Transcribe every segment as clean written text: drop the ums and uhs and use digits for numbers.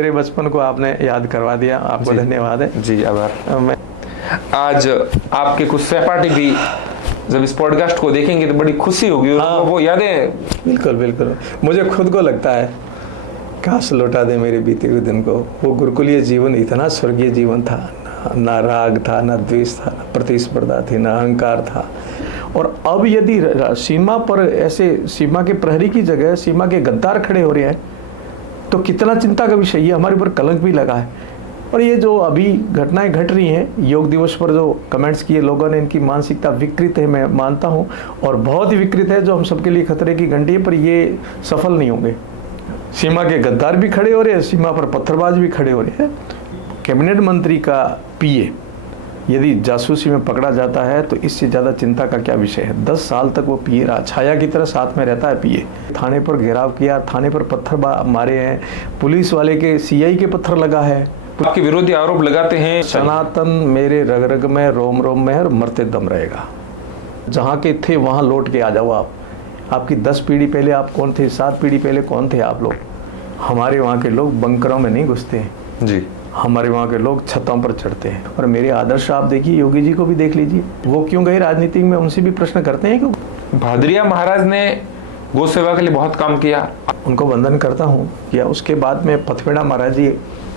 मेरे बचपन को आपने याद करवा दिया, आपको धन्यवाद है जी। आभार। आज आपके कुछ सहपाठी भी जब इस पॉडकास्ट को देखेंगे तो बड़ी खुशी होगी। हाँ, वो यादें बिल्कुल बिल्कुल मुझे खुद को लगता है काश लौटा दे मेरे बीते हुए दिन को। वो गुरुकुलीय जीवन इतना स्वर्गीय जीवन था, ना राग था, ना द्वेष था, ना प्रतिस्पर्धा थी, ना अहंकार था। और अब यदि सीमा पर ऐसे सीमा के प्रहरी की जगह सीमा के गद्दार खड़े हो रहे हैं तो कितना चिंता का विषय। ये हमारे ऊपर कलंक भी लगा है। और ये जो अभी घटनाएं घट रही हैं, योग दिवस पर जो कमेंट्स किए लोगों ने, इनकी मानसिकता विकृत है, मैं मानता हूँ, और बहुत ही विकृत है, जो हम सबके लिए खतरे की घंटी है। पर ये सफल नहीं होंगे। सीमा के गद्दार भी खड़े हो रहे हैं, सीमा पर पत्थरबाज भी खड़े हो रहे हैं। कैबिनेट मंत्री का पीए यदि जासूसी में पकड़ा जाता है तो इससे ज़्यादा चिंता का क्या विषय है। 10 साल तक वो पीए रहा, छाया की तरह साथ में रहता है पीए। थाने पर घेराव किया, थाने पर पत्थर मारे हैं, पुलिस वाले के सीआई के पत्थर लगा है। आपके विरोधी आरोप लगाते हैं सनातन मेरे रग रग में, रोम रोम में, और मरते दम रहेगा। जहाँ के थे वहाँ लौट के आ जाओ आप। आपकी 10 पीढ़ी पहले आप कौन थे, 7 पीढ़ी पहले कौन थे आप लोग। हमारे वहाँ के लोग बंकरों में नहीं घुसते हैं जी, हमारे वहाँ के लोग छतों पर चढ़ते हैं। और मेरे आदर्श आप देखिए, योगी जी को भी देख लीजिए, वो क्यों गए राजनीति में, उनसे भी प्रश्न करते हैं। क्यों भादरिया महाराज ने गौ सेवा के लिए बहुत काम किया, उनको वंदन करता हूँ किया। उसके बाद में पथपेड़ा महाराज जी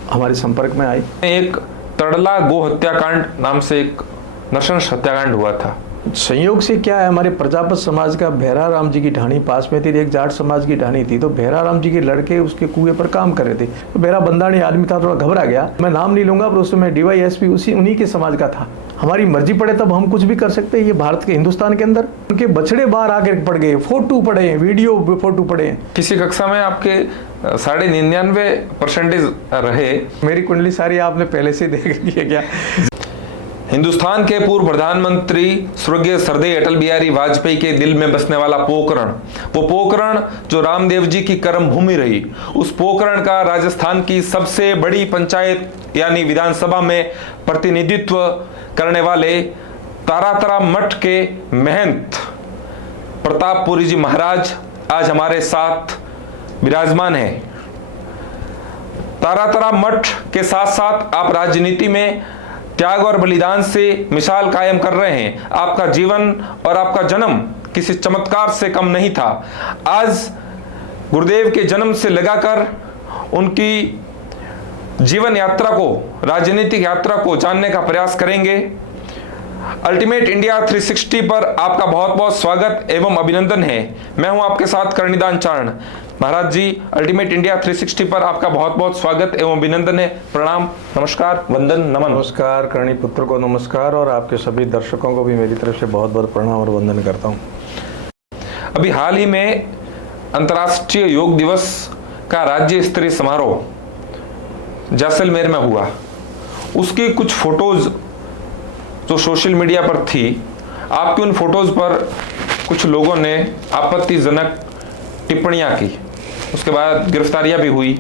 हमारे संपर्क में आए। एक तड़ला गो हत्याकांड नाम से एक नरशंस हत्याकांड हुआ था। संयोग से क्या है, हमारे प्रजापत समाज का भैरा राम जी की ढाणी पास में थी, एक जाट समाज की ढाणी थी। तो भैरा राम जी के लड़के उसके कुएं पर काम कर रहे थे। तो भैरा बंदाणी आदमी था, थोड़ा घबरा गया। मैं नाम नहीं लूंगा, पर उस समय DYSP उन्हीं के समाज का था। हमारी मर्जी पड़े तब हम कुछ भी कर सकते हैं। ये भारत के हिंदुस्तान के अंदर उनके बछड़े बाहर आकर पड़ गए, फोटो पड़े हैं, वीडियो फोटो पड़े हैं। किसी कक्षा में आपके 99.99% रहे। मेरी कुंडली सारी आपने पहले से देख ली है क्या। हिंदुस्तान के पूर्व प्रधानमंत्री स्वर्गीय सरदेय अटल बिहारी वाजपेयी के दिल में बसने वाला पोकरण, वो पोकरण जो रामदेव जी की कर्म भूमि रही, उस पोकरण का राजस्थान की सबसे बड़ी पंचायत यानी विधानसभा में प्रतिनिधित्व करने वाले तारातरा मठ के महंत प्रतापपुरी जी महाराज आज हमारे साथ विराजमान है। तारातरा मठ के साथ साथ आप राजनीति में त्याग और बलिदान से मिसाल कायम कर रहे हैं। आपका जीवन और आपका जन्म किसी चमत्कार से कम नहीं था। आज गुरुदेव के जन्म से लगाकर उनकी जीवन यात्रा को, राजनीतिक यात्रा को जानने का प्रयास करेंगे। अल्टीमेट इंडिया 360 पर आपका बहुत बहुत स्वागत एवं अभिनंदन है। मैं हूं आपके साथ करणिदान चारण। महाराज जी, अल्टीमेट इंडिया 360 पर आपका बहुत बहुत स्वागत एवं अभिनंदन है। प्रणाम, नमस्कार, वंदन, नमन। नमस्कार, करणी पुत्र को नमस्कार, और आपके सभी दर्शकों को भी मेरी तरफ से बहुत बहुत प्रणाम और वंदन करता हूँ। अभी हाल ही में अंतर्राष्ट्रीय योग दिवस का राज्य स्तरीय समारोह जैसलमेर में हुआ। उसकी कुछ फोटोज जो सोशल मीडिया पर थी, आपकी उन फोटोज पर कुछ लोगों ने आपत्तिजनक टिप्पणियां की, उसके बाद गिरफ्तारियां भी हुई।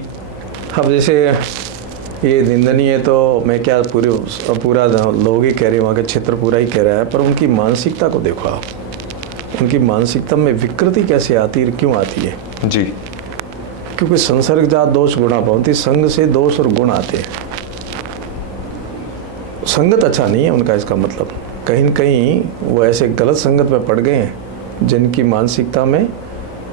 अब जैसे ये निंदनीय है तो मैं क्या पूरा लोग ही कह रहे हैं, वहाँ का क्षेत्र पूरा ही कह रहा है, पर उनकी मानसिकता को देखो आप। उनकी मानसिकता में विकृति कैसे आती है, क्यों आती है जी? क्योंकि संसर्ग जात दोष गुणा भवन्ति, संग से दोष और गुण आते हैं। संगत अच्छा नहीं है उनका, इसका मतलब कहीं न कहीं वो ऐसे गलत संगत में पड़ गए हैं जिनकी मानसिकता में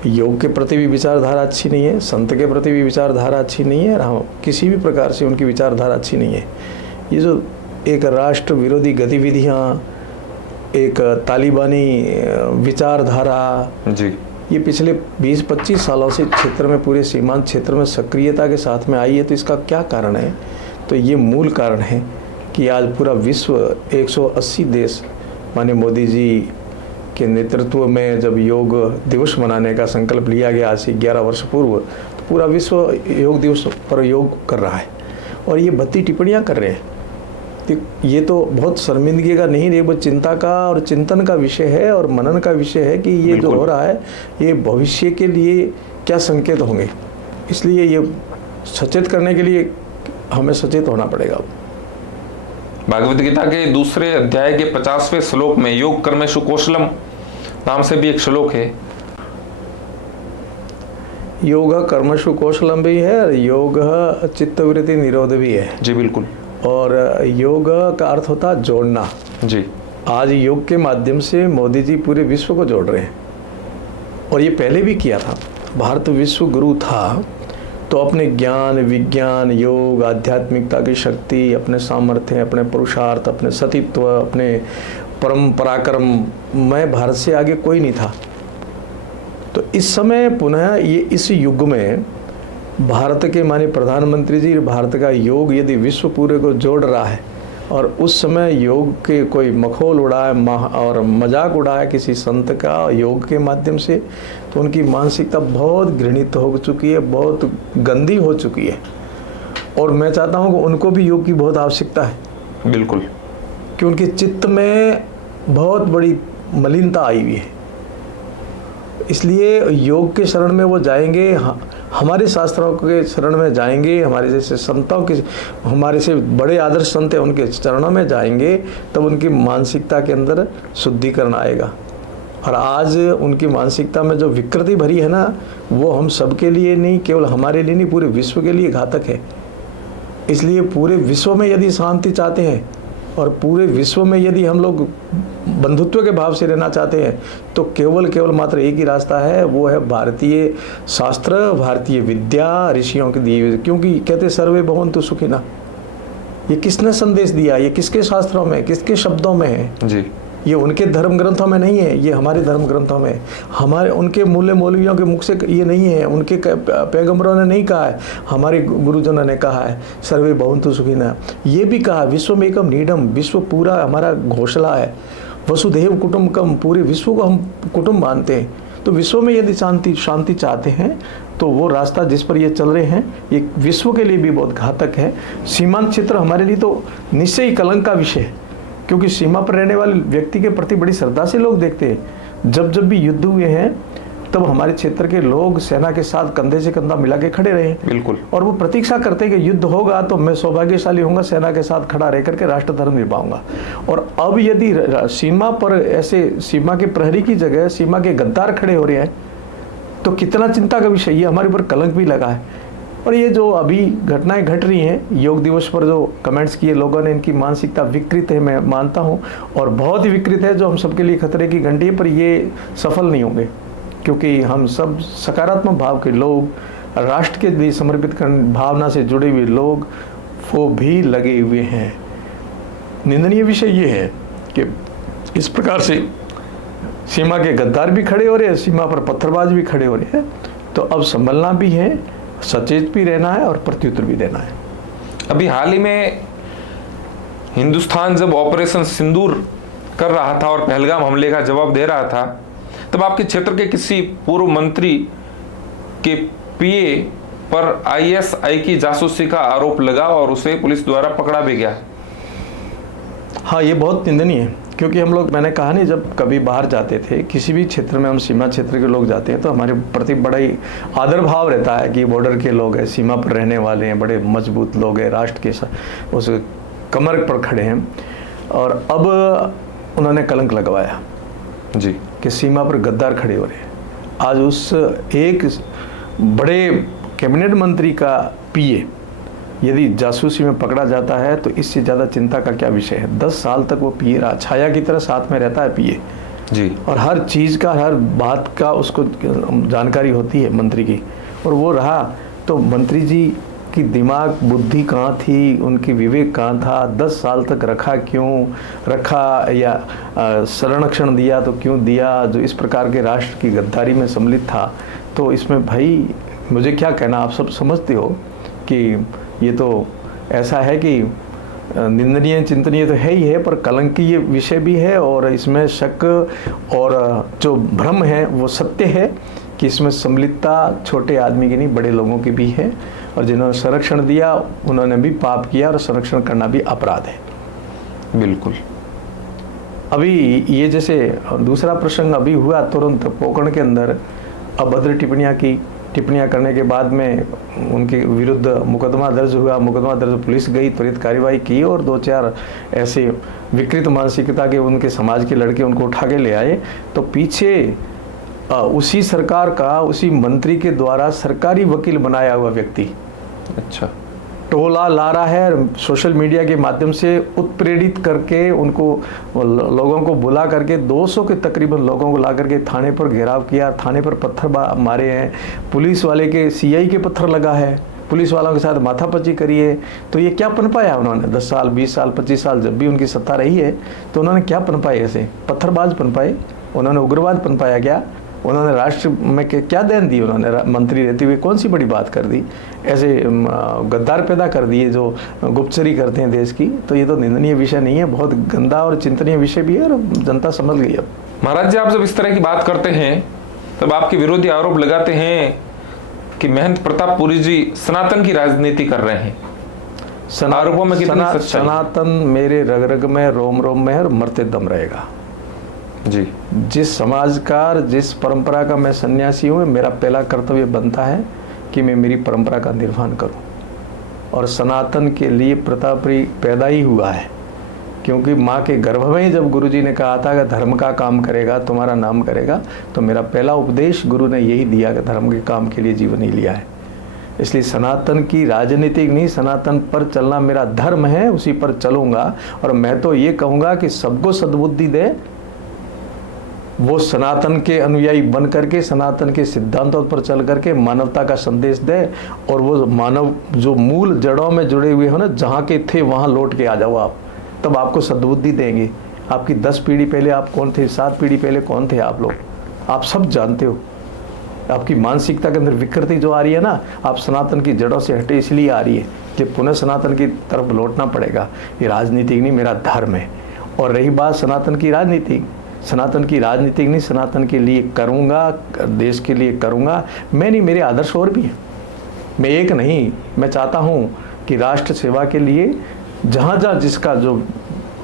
योग के प्रति भी विचारधारा अच्छी नहीं है, संत के प्रति भी विचारधारा अच्छी नहीं है, और हाँ, किसी भी प्रकार से उनकी विचारधारा अच्छी नहीं है। ये जो एक राष्ट्र विरोधी गतिविधियाँ, एक तालिबानी विचारधारा जी, ये पिछले 20-25 सालों से क्षेत्र में, पूरे सीमांत क्षेत्र में सक्रियता के साथ में आई है। तो इसका क्या कारण है? तो ये मूल कारण है कि आज पूरा विश्व 180 देश माननीय मोदी जी के नेतृत्व में जब योग दिवस मनाने का संकल्प लिया गया आज से 11 वर्ष पूर्व, तो पूरा विश्व योग दिवस पर योग कर रहा है और ये भद्दी टिप्पणियां कर रहे हैं। तो ये तो बहुत शर्मिंदगी का नहीं रही, वो चिंता का और चिंतन का विषय है और मनन का विषय है कि ये जो हो रहा है ये भविष्य के लिए क्या संकेत होंगे। इसलिए ये सचेत करने के लिए हमें सचेत होना पड़ेगा। भागवत गीता के दूसरे अध्याय के 50वें श्लोक में योग कर्मेषु कौशलम नाम से भी एक श्लोक है। योग कर्मसु कौशलम भी है और योग चित्तवृत्ति निरोध भी है। जी बिल्कुल। और योग का अर्थ होता है जोड़ना। जी। आज योग के माध्यम से मोदी जी पूरे विश्व को जोड़ रहे हैं, और ये पहले भी किया था। भारत विश्व गुरु था तो अपने ज्ञान, विज्ञान, योग, आध्यात्मिकता की शक्ति, अपने सामर्थ्य, अपने पुरुषार्थ, अपने सतीत्व, अपने परम पराक्रम में भारत से आगे कोई नहीं था। तो इस समय पुनः ये इस युग में भारत के माननीय प्रधानमंत्री जी, भारत का योग यदि विश्व पूरे को जोड़ रहा है, और उस समय योग के कोई मखौल उड़ाए और मजाक उड़ाए किसी संत का योग के माध्यम से, तो उनकी मानसिकता बहुत घृणित हो चुकी है, बहुत गंदी हो चुकी है। और मैं चाहता हूँ कि उनको भी योग की बहुत आवश्यकता है। बिल्कुल। कि उनके चित्त में बहुत बड़ी मलिनता आई हुई है, इसलिए योग के शरण में वो जाएंगे, हमारे शास्त्रों के शरण में जाएंगे, हमारे जैसे संतों के, हमारे से बड़े आदर्श संत हैं उनके चरणों में जाएंगे, तब उनकी मानसिकता के अंदर शुद्धिकरण आएगा। और आज उनकी मानसिकता में जो विकृति भरी है ना, वो हम सबके लिए नहीं, केवल हमारे लिए नहीं, पूरे विश्व के लिए घातक है। इसलिए पूरे विश्व में यदि शांति चाहते हैं और पूरे विश्व में यदि हम लोग बंधुत्व के भाव से रहना चाहते हैं, तो केवल मात्र एक ही रास्ता है, वो है भारतीय शास्त्र, भारतीय विद्या, ऋषियों के दिए हुए। क्योंकि कहते सर्वे भवन्तु सुखिनः, ये किसने संदेश दिया? ये किसके शास्त्रों में, किसके शब्दों में है जी? ये उनके धर्म ग्रंथों में नहीं है, ये हमारे धर्म ग्रंथों में, हमारे उनके मूल्य मौलवियों के मुख से ये नहीं है, उनके पैगंबरों ने नहीं कहा है, हमारे गुरुजनों ने कहा है सर्वे भवन्तु सुखिनः। ये भी कहा विश्व एकम नीडम, विश्व पूरा हमारा घोषणा है, वसुधैव कुटुंबकम, पूरे विश्व को हम कुटुंब मानते हैं। तो विश्व में यदि शांति चाहते हैं, तो वो रास्ता जिस पर ये चल रहे हैं, ये विश्व के लिए भी बहुत घातक है। सीमांत क्षेत्र हमारे लिए तो निश्चय ही कलंक का विषय है, क्योंकि सीमा पर रहने वाले व्यक्ति के प्रति बड़ी श्रद्धा से लोग देखते हैं। जब भी युद्ध हुए हैं, तब हमारे क्षेत्र के लोग सेना के साथ कंधे से कंधा मिला के खड़े रहे। बिल्कुल। और वो प्रतीक्षा करते हैं कि युद्ध होगा तो मैं सौभाग्यशाली होऊंगा, सेना के साथ खड़ा रह करके राष्ट्र धर्म निभाऊंगा। और अब यदि सीमा पर ऐसे सीमा के प्रहरी की जगह सीमा के गद्दार खड़े हो रहे हैं, तो कितना चिंता का विषय। ये हमारे ऊपर कलंक भी लगा है। और ये जो अभी घटनाएं घट रही हैं, योग दिवस पर जो कमेंट्स किए लोगों ने, इनकी मानसिकता विकृत है, मैं मानता हूँ, और बहुत ही विकृत है, जो हम सबके लिए खतरे की घंटी है। पर ये सफल नहीं होंगे, क्योंकि हम सब सकारात्मक भाव के लोग, राष्ट्र के लिए समर्पित भावना से जुड़े हुए लोग, वो भी लगे हुए हैं। निंदनीय विषय ये है कि इस प्रकार से सीमा के गद्दार भी खड़े हो रहे हैं, सीमा पर पत्थरबाज भी खड़े हो रहे हैं। तो अब संभलना भी है, सचेत भी रहना है और प्रत्युत्तर भी देना है। अभी हाल ही में हिंदुस्तान जब ऑपरेशन सिंदूर कर रहा था और पहलगाम हमले का जवाब दे रहा था, तब आपके क्षेत्र के किसी पूर्व मंत्री के पीए पर आईएसआई की जासूसी का आरोप लगा और उसे पुलिस द्वारा पकड़ा भी गया। हाँ, ये बहुत निंदनीय है, क्योंकि हम लोग, मैंने कहा नहीं, जब कभी बाहर जाते थे, किसी भी क्षेत्र में हम सीमा क्षेत्र के लोग जाते हैं, तो हमारे प्रति बड़ा ही आदर भाव रहता है कि बॉर्डर के लोग हैं, सीमा पर रहने वाले हैं, बड़े मजबूत लोग हैं, राष्ट्र के उस कमर पर खड़े हैं। और अब उन्होंने कलंक लगवाया जी कि सीमा पर गद्दार खड़े हो रहे हैं। आज उस एक बड़े कैबिनेट मंत्री का पीए यदि जासूसी में पकड़ा जाता है, तो इससे ज़्यादा चिंता का क्या विषय है। 10 साल तक वो पीए रहा, छाया की तरह साथ में रहता है पीए जी, और हर चीज़ का, हर बात का उसको जानकारी होती है मंत्री की, और वो रहा। तो मंत्री जी की दिमाग बुद्धि कहाँ थी, उनकी विवेक कहाँ था? 10 साल तक रखा, क्यों रखा, या संरक्षण दिया तो क्यों दिया, जो इस प्रकार के राष्ट्र की गद्दारी में सम्मिलित था। तो इसमें भाई मुझे क्या कहना, आप सब समझते हो कि ये तो ऐसा है कि निंदनीय चिंतनीय तो है ही है, पर कलंकीय विषय भी है। और इसमें शक और जो भ्रम है वो सत्य है कि इसमें सम्मिलितता छोटे आदमी की नहीं, बड़े लोगों की भी है। और जिन्होंने संरक्षण दिया उन्होंने भी पाप किया, और संरक्षण करना भी अपराध है। बिल्कुल। अभी ये जैसे दूसरा प्रसंग अभी हुआ तुरंत पोकरण के अंदर, अभद्र टिप्पणियाँ करने के बाद में उनके विरुद्ध मुकदमा दर्ज हुआ। मुकदमा दर्ज, पुलिस गई, त्वरित कार्रवाई की, और 2-4 ऐसे विकृत मानसिकता के उनके समाज के लड़के उनको उठा के ले आए। तो पीछे उसी सरकार का, उसी मंत्री के द्वारा सरकारी वकील बनाया हुआ व्यक्ति अच्छा, टोला ला रहा है, सोशल मीडिया के माध्यम से उत्प्रेरित करके उनको, लोगों को बुला करके 200 के तकरीबन लोगों को ला करके थाने पर घेराव किया, थाने पर पत्थर मारे हैं, पुलिस वाले के सीआई के पत्थर लगा है, पुलिस वालों के साथ माथापच्ची करी है। तो ये क्या पनपाया उन्होंने 10 साल 20 साल 25 साल जब भी उनकी सत्ता रही है, तो उन्होंने क्या पनपाए? ऐसे पत्थरबाज पनपाए, उन्होंने उग्रवाद पनपाया क्या? उन्होंने राष्ट्र में क्या देन दी? उन्होंने मंत्री रहते हुए कौन सी बड़ी बात कर दी? ऐसे गद्दार पैदा कर दिए जो गुप्तचरी करते हैं देश की। तो ये तो निंदनीय विषय नहीं है, बहुत गंदा और चिंतनीय विषय भी है, और जनता समझ गई अब। महाराज जी, आप जब इस तरह की बात करते हैं तब आपके विरोधी आरोप लगाते हैं कि महंत प्रतापपुरी जी सनातन की राजनीति कर रहे हैं। आरोपों में कितनी सच्चाई? सनातन मेरे रग रग में, रोम रोम में, और मरते दम रहेगा जी। जिस समाज का, जिस परंपरा का मैं सन्यासी हूँ, मेरा पहला कर्तव्य बनता है कि मैं मेरी परंपरा का निर्वहन करूँ। और सनातन के लिए प्रतापपुरी पैदा ही हुआ है, क्योंकि माँ के गर्भ में ही जब गुरुजी ने कहा था कि धर्म का काम करेगा तुम्हारा नाम करेगा, तो मेरा पहला उपदेश गुरु ने यही दिया कि धर्म के काम के लिए जीवन ही लिया है। इसलिए सनातन की राजनीति नहीं, सनातन पर चलना मेरा धर्म है, उसी पर चलूँगा। और मैं तो ये कहूँगा कि सबको सद्बुद्धि दे, वो सनातन के अनुयायी बन करके सनातन के सिद्धांतों पर चल करके मानवता का संदेश दे। और वो मानव जो मूल जड़ों में जुड़े हुए हो ना, जहाँ के थे वहाँ लौट के आ जाओ आप, तब आपको सद्बुद्धि देंगे। आपकी 10 पीढ़ी पहले आप कौन थे, 7 पीढ़ी पहले कौन थे आप लोग, आप सब जानते हो। आपकी मानसिकता के अंदर विकृति जो आ रही है ना, आप सनातन की जड़ों से हटे इसलिए आ रही है कि पुनः सनातन की तरफ लौटना पड़ेगा। ये राजनीति नहीं, मेरा धर्म है। और रही बात सनातन की राजनीति, सनातन की राजनीति नहीं, सनातन के लिए करूँगा, देश के लिए करूँगा। मैं नहीं, मेरे आदर्श और भी हैं, मैं एक नहीं। मैं चाहता हूँ कि राष्ट्र सेवा के लिए जहाँ जहाँ जिसका जो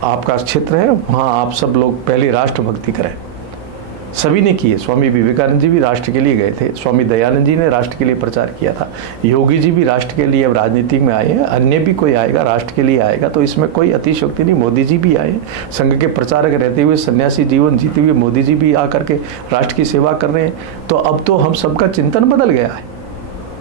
आपका क्षेत्र है, वहाँ आप सब लोग पहले राष्ट्र भक्ति करें। सभी ने किए, स्वामी विवेकानंद जी भी राष्ट्र के लिए गए थे, स्वामी दयानंद जी ने राष्ट्र के लिए प्रचार किया था, योगी जी भी राष्ट्र के लिए अब राजनीति में आए हैं, अन्य भी कोई आएगा राष्ट्र के लिए आएगा। तो इसमें कोई अतिशयोक्ति नहीं। मोदी जी भी आए, संघ के प्रचारक रहते हुए सन्यासी जीवन जीते हुए मोदी जी भी आकर के राष्ट्र की सेवा कर रहे हैं। तो अब तो हम सबका चिंतन बदल गया है,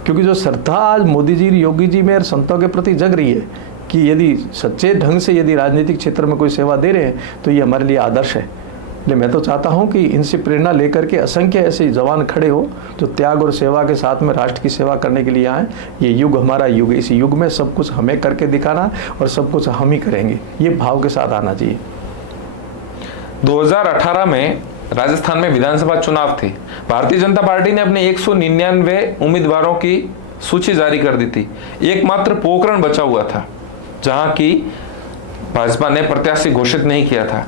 क्योंकि जो श्रद्धा आज मोदी जी, योगी जी में और संतों के प्रति जग रही है कि यदि सच्चे ढंग से यदि राजनीतिक क्षेत्र में कोई सेवा दे रहे हैं तो ये हमारे लिए आदर्श है। इसलिए मैं तो चाहता हूं कि इनसे प्रेरणा लेकर के असंख्य ऐसे जवान खड़े हो जो त्याग और सेवा के साथ में राष्ट्र की सेवा करने के लिए आए। ये युग हमारा युग है, इस युग में सब कुछ हमें करके दिखाना और सब कुछ हम ही करेंगे, ये भाव के साथ आना चाहिए। 2018 में राजस्थान में विधानसभा चुनाव थे। भारतीय जनता पार्टी ने अपने 199 उम्मीदवारों की सूची जारी कर दी थी। एकमात्र पोखरण बचा हुआ था जहां की भाजपा ने प्रत्याशी घोषित नहीं किया था।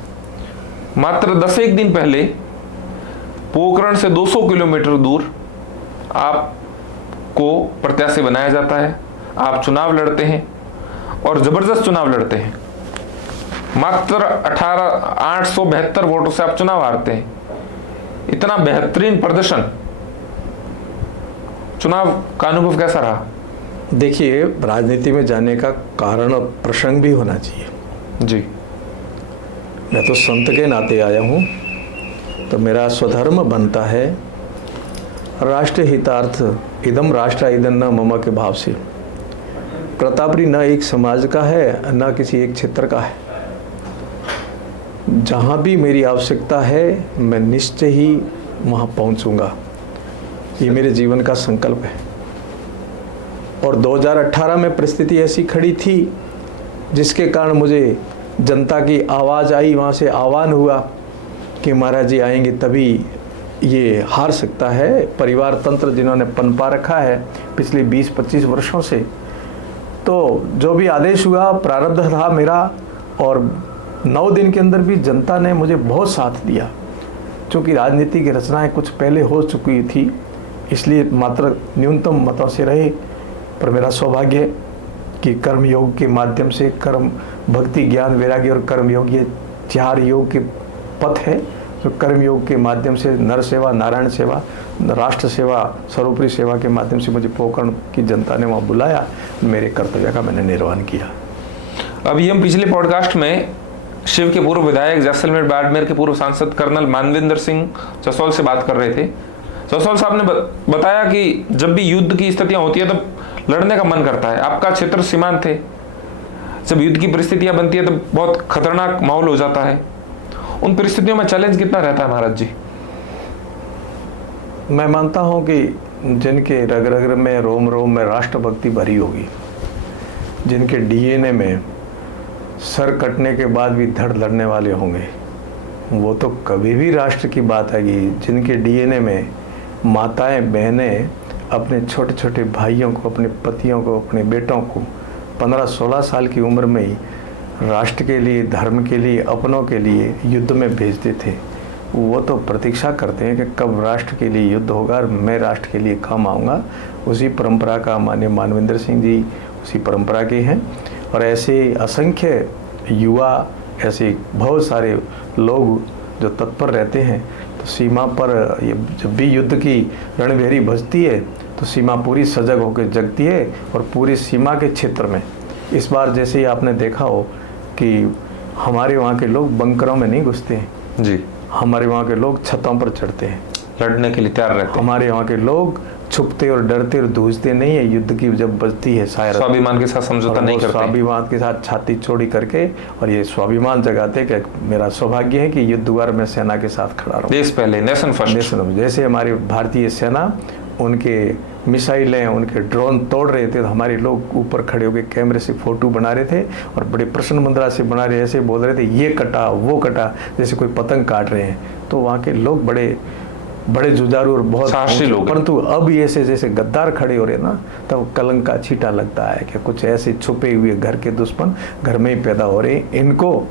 मात्र 10 दिन पहले पोखरण से 200 किलोमीटर दूर आपको प्रत्याशी बनाया जाता है, आप चुनाव लड़ते हैं और जबरदस्त चुनाव लड़ते हैं। मात्र 872 वोटों से आप चुनाव हारते हैं। इतना बेहतरीन प्रदर्शन, चुनाव का अनुभव कैसा रहा? देखिए, राजनीति में जाने का कारण और प्रसंग भी होना चाहिए जी। मैं तो संत के नाते आया हूँ, तो मेरा स्वधर्म बनता है राष्ट्र हितार्थ इदम राष्ट्र इदम न मम के भाव से। प्रतापपुरी न एक समाज का है, न किसी एक क्षेत्र का है। जहाँ भी मेरी आवश्यकता है मैं निश्चय ही वहाँ पहुँचूँगा, ये मेरे जीवन का संकल्प है। और 2018 में परिस्थिति ऐसी खड़ी थी जिसके कारण मुझे जनता की आवाज़ आई, वहाँ से आह्वान हुआ कि महाराज जी आएंगे तभी ये हार सकता है। परिवार तंत्र जिन्होंने पनपा रखा है पिछले 20-25 वर्षों से, तो जो भी आदेश हुआ प्रारब्ध था मेरा। और 9 दिन के अंदर भी जनता ने मुझे बहुत साथ दिया, क्योंकि राजनीति की रचनाएं कुछ पहले हो चुकी थी, इसलिए मात्र न्यूनतम मतों से रहे। पर मेरा सौभाग्य कि कर्म योग के माध्यम से, कर्म भक्ति ज्ञान वैराग्य और कर्म योग, ये 4 योग के पथ है। तो कर्म योग के माध्यम से नर सेवा, नारायण सेवा, राष्ट्र सेवा, सर्वोपरि सेवा के माध्यम से मुझे पोखरण की जनता ने वहाँ बुलाया, मेरे कर्तव्य का मैंने निर्वहन किया। अभी हम पिछले पॉडकास्ट में शिव के पूर्व विधायक, जैसलमेर बाड़मेर के पूर्व सांसद कर्नल मानविंदर सिंह जसौल से बात कर रहे थे। जसौल साहब ने बताया कि जब भी युद्ध की स्थितियां होती है तो लड़ने का मन करता है। आपका क्षेत्र सीमांत है, जब युद्ध की परिस्थितियां बनती है तो बहुत खतरनाक माहौल हो जाता है। उन परिस्थितियों में चैलेंज कितना रहता है महाराज जी? मैं मानता हूं कि जिनके रग रग में, रोम रोम में राष्ट्रभक्ति भरी होगी, जिनके डीएनए में सर कटने के बाद भी धड़ लड़ने वाले होंगे, वो तो कभी भी राष्ट्र की बात आएगी। जिनके डीएनए में माताएं, बहनें अपने छोटे छोटे भाइयों को, अपने पतियों को, अपने बेटों को 15-16 साल की उम्र में ही राष्ट्र के लिए, धर्म के लिए, अपनों के लिए युद्ध में भेजते थे, वो तो प्रतीक्षा करते हैं कि कब राष्ट्र के लिए युद्ध होगा और मैं राष्ट्र के लिए काम आऊँगा। उसी परंपरा का माननीय मानविंदर सिंह जी उसी परंपरा के हैं। और ऐसे असंख्य युवा, ऐसे बहुत सारे लोग जो तत्पर रहते हैं, तो सीमा पर जब भी युद्ध की रणभेरी बजती है तो सीमा पूरी सजग होकर जगती है। और पूरी सीमा के क्षेत्र में इस बार जैसे ही आपने देखा हो कि हमारे वहाँ के लोग बंकरों में नहीं घुसते हैं जी, हमारे वहाँ के लोग छतों पर चढ़ते हैं, लड़ने के लिए तैयार रहते हैं। हमारे वहाँ के लोग छुपते और डरते और दूसते नहीं है। युद्ध की जब बजती है शायद स्वाभिमान के साथ समझौता नहीं करते, स्वाभिमान के साथ छाती चौड़ी करके, और ये स्वाभिमान जगाते कि मेरा सौभाग्य है कि युद्ध द्वार में सेना के साथ खड़ा रहूं। देश पहले, नेशन फर्स्ट। नेशन, जैसे हमारी भारतीय सेना उनके मिसाइलें, उनके ड्रोन तोड़ रहे थे तो हमारे लोग ऊपर खड़े होकर कैमरे से फोटो बना रहे थे और बड़े प्रश्न मुद्रा से बना रहे, ऐसे बोल रहे थे ये कटा वो कटा, जैसे कोई पतंग काट रहे हैं। तो वहाँ के लोग बड़े बड़े जुझारू और बहुत साहसी लोग। परंतु अब ऐसे जैसे गद्दार खड़े हो रहे ना, तब कलंक का छींटा लगता है कि कुछ ऐसे छुपे हुए घर के दुश्मन घर में ही पैदा हो रहे हैं। इनको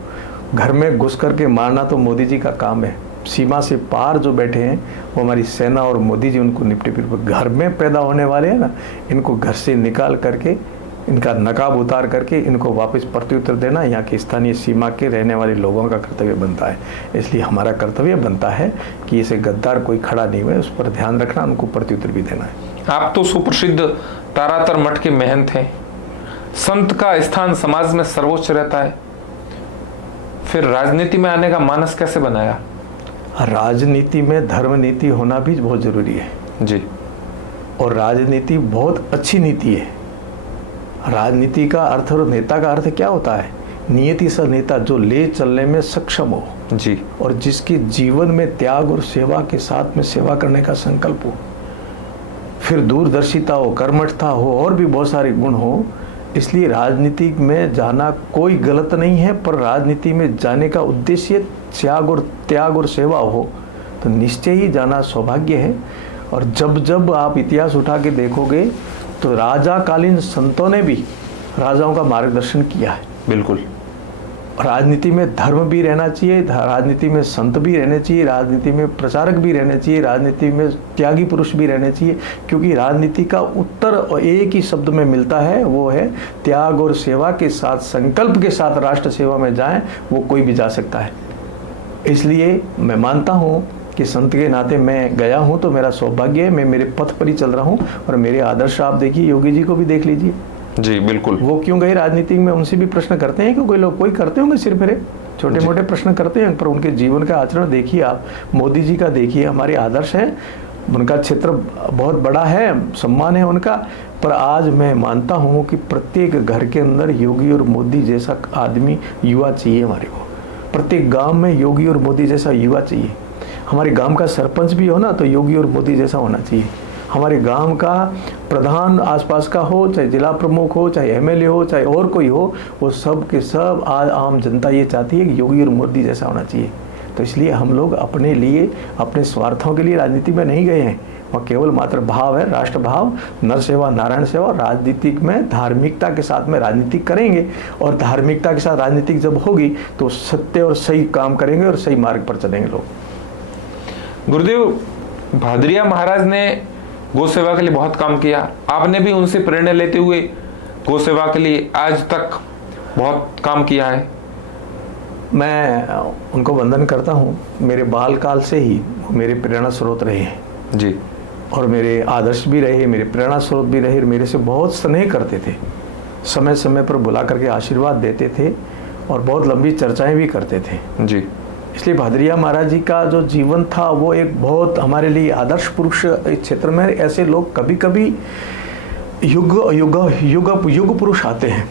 घर में घुस करके मारना तो मोदी जी का काम है। सीमा से पार जो बैठे हैं वो हमारी सेना और मोदी जी उनको निपटे। फिर घर में पैदा होने वाले हैं ना, इनको घर से निकाल करके, इनका नकाब उतार करके इनको वापस प्रत्युत्तर देना यहाँ की स्थानीय सीमा के रहने वाले लोगों का कर्तव्य बनता है। इसलिए हमारा कर्तव्य बनता है कि इसे गद्दार कोई खड़ा नहीं हुए, उस पर ध्यान रखना, उनको प्रत्युत्तर भी देना है। आप तो सुप्रसिद्ध तारातर मठ के महंत हैं, संत का स्थान समाज में सर्वोच्च रहता है, फिर राजनीति में आने का मानस कैसे बनाया? राजनीति में धर्म नीति होना भी बहुत जरूरी है जी, और राजनीति बहुत अच्छी नीति है। राजनीति का अर्थ और नेता का अर्थ क्या होता है? नियति सा नेता, जो ले चलने में सक्षम हो जी, और जिसके जीवन में त्याग और सेवा के साथ में सेवा करने का संकल्प हो, फिर दूरदर्शिता हो, कर्मठता हो, और भी बहुत सारे गुण हो। इसलिए राजनीति में जाना कोई गलत नहीं है, पर राजनीति में जाने का उद्देश्य त्याग और सेवा हो तो निश्चय ही जाना सौभाग्य है। और जब जब आप इतिहास उठा के देखोगे तो राजा कालीन संतों ने भी राजाओं का मार्गदर्शन किया है। बिल्कुल। राजनीति में धर्म भी रहना चाहिए, राजनीति में संत भी रहने चाहिए, राजनीति में प्रचारक भी रहने चाहिए, राजनीति में त्यागी पुरुष भी रहने चाहिए, क्योंकि राजनीति का उत्तर एक ही शब्द में मिलता है, वो है त्याग और सेवा के साथ, संकल्प के साथ राष्ट्र सेवा में जाएं, वो कोई भी जा सकता है। इसलिए मैं मानता हूँ कि संत के नाते मैं गया हूँ तो मेरा सौभाग्य है, मैं मेरे पथ पर ही चल रहा हूँ। और मेरे आदर्श आप देखिए, योगी जी को भी देख लीजिए जी, बिल्कुल। वो क्यों गए राजनीति में, उनसे भी प्रश्न करते हैं, क्योंकि लोग कोई करते होंगे सिर फिरे, छोटे मोटे प्रश्न करते हैं, पर उनके जीवन का आचरण देखिए आप, मोदी जी का देखिए, हमारे आदर्श हैं, उनका क्षेत्र बहुत बड़ा है, सम्मान है उनका। पर आज मैं मानता हूँ कि प्रत्येक घर के अंदर योगी और मोदी जैसा आदमी, युवा चाहिए हमारे को। प्रत्येक गांव में योगी और मोदी जैसा युवा चाहिए। हमारे गांव का सरपंच भी हो ना तो योगी और मोदी जैसा होना चाहिए। हमारे गांव का प्रधान आसपास का हो, चाहे जिला प्रमुख हो, चाहे एमएलए हो, चाहे और कोई हो, वो सब के सब आज आम जनता ये चाहती है कि योगी और मोदी जैसा होना चाहिए। तो इसलिए हम लोग अपने लिए, अपने स्वार्थों के लिए राजनीति में नहीं गए हैं। वह केवल मात्र भाव है, राष्ट्र भाव, नर सेवा नारायण सेवा। राजनीतिक में धार्मिकता के साथ में राजनीति करेंगे, और धार्मिकता के साथ राजनीतिक जब होगी तो सत्य और सही काम करेंगे और सही मार्ग पर चलेंगे लोग। गुरुदेव, भादरिया महाराज ने गौ सेवा के लिए बहुत काम किया, आपने भी उनसे प्रेरणा लेते हुए गौ सेवा के लिए आज तक बहुत काम किया है। मैं उनको वंदन करता हूँ। मेरे बालकाल से ही मेरे प्रेरणा स्रोत रहे हैं जी, और मेरे आदर्श भी रहे, मेरे प्रेरणा स्रोत भी रहे। मेरे से बहुत स्नेह करते थे, समय समय पर बुला करके आशीर्वाद देते थे, और बहुत लंबी चर्चाएं भी करते थे जी। इसलिए भादरिया महाराज जी का जो जीवन था वो एक बहुत हमारे लिए आदर्श पुरुष। इस क्षेत्र में ऐसे लोग कभी कभी युग युग युग युग पुरुष आते हैं,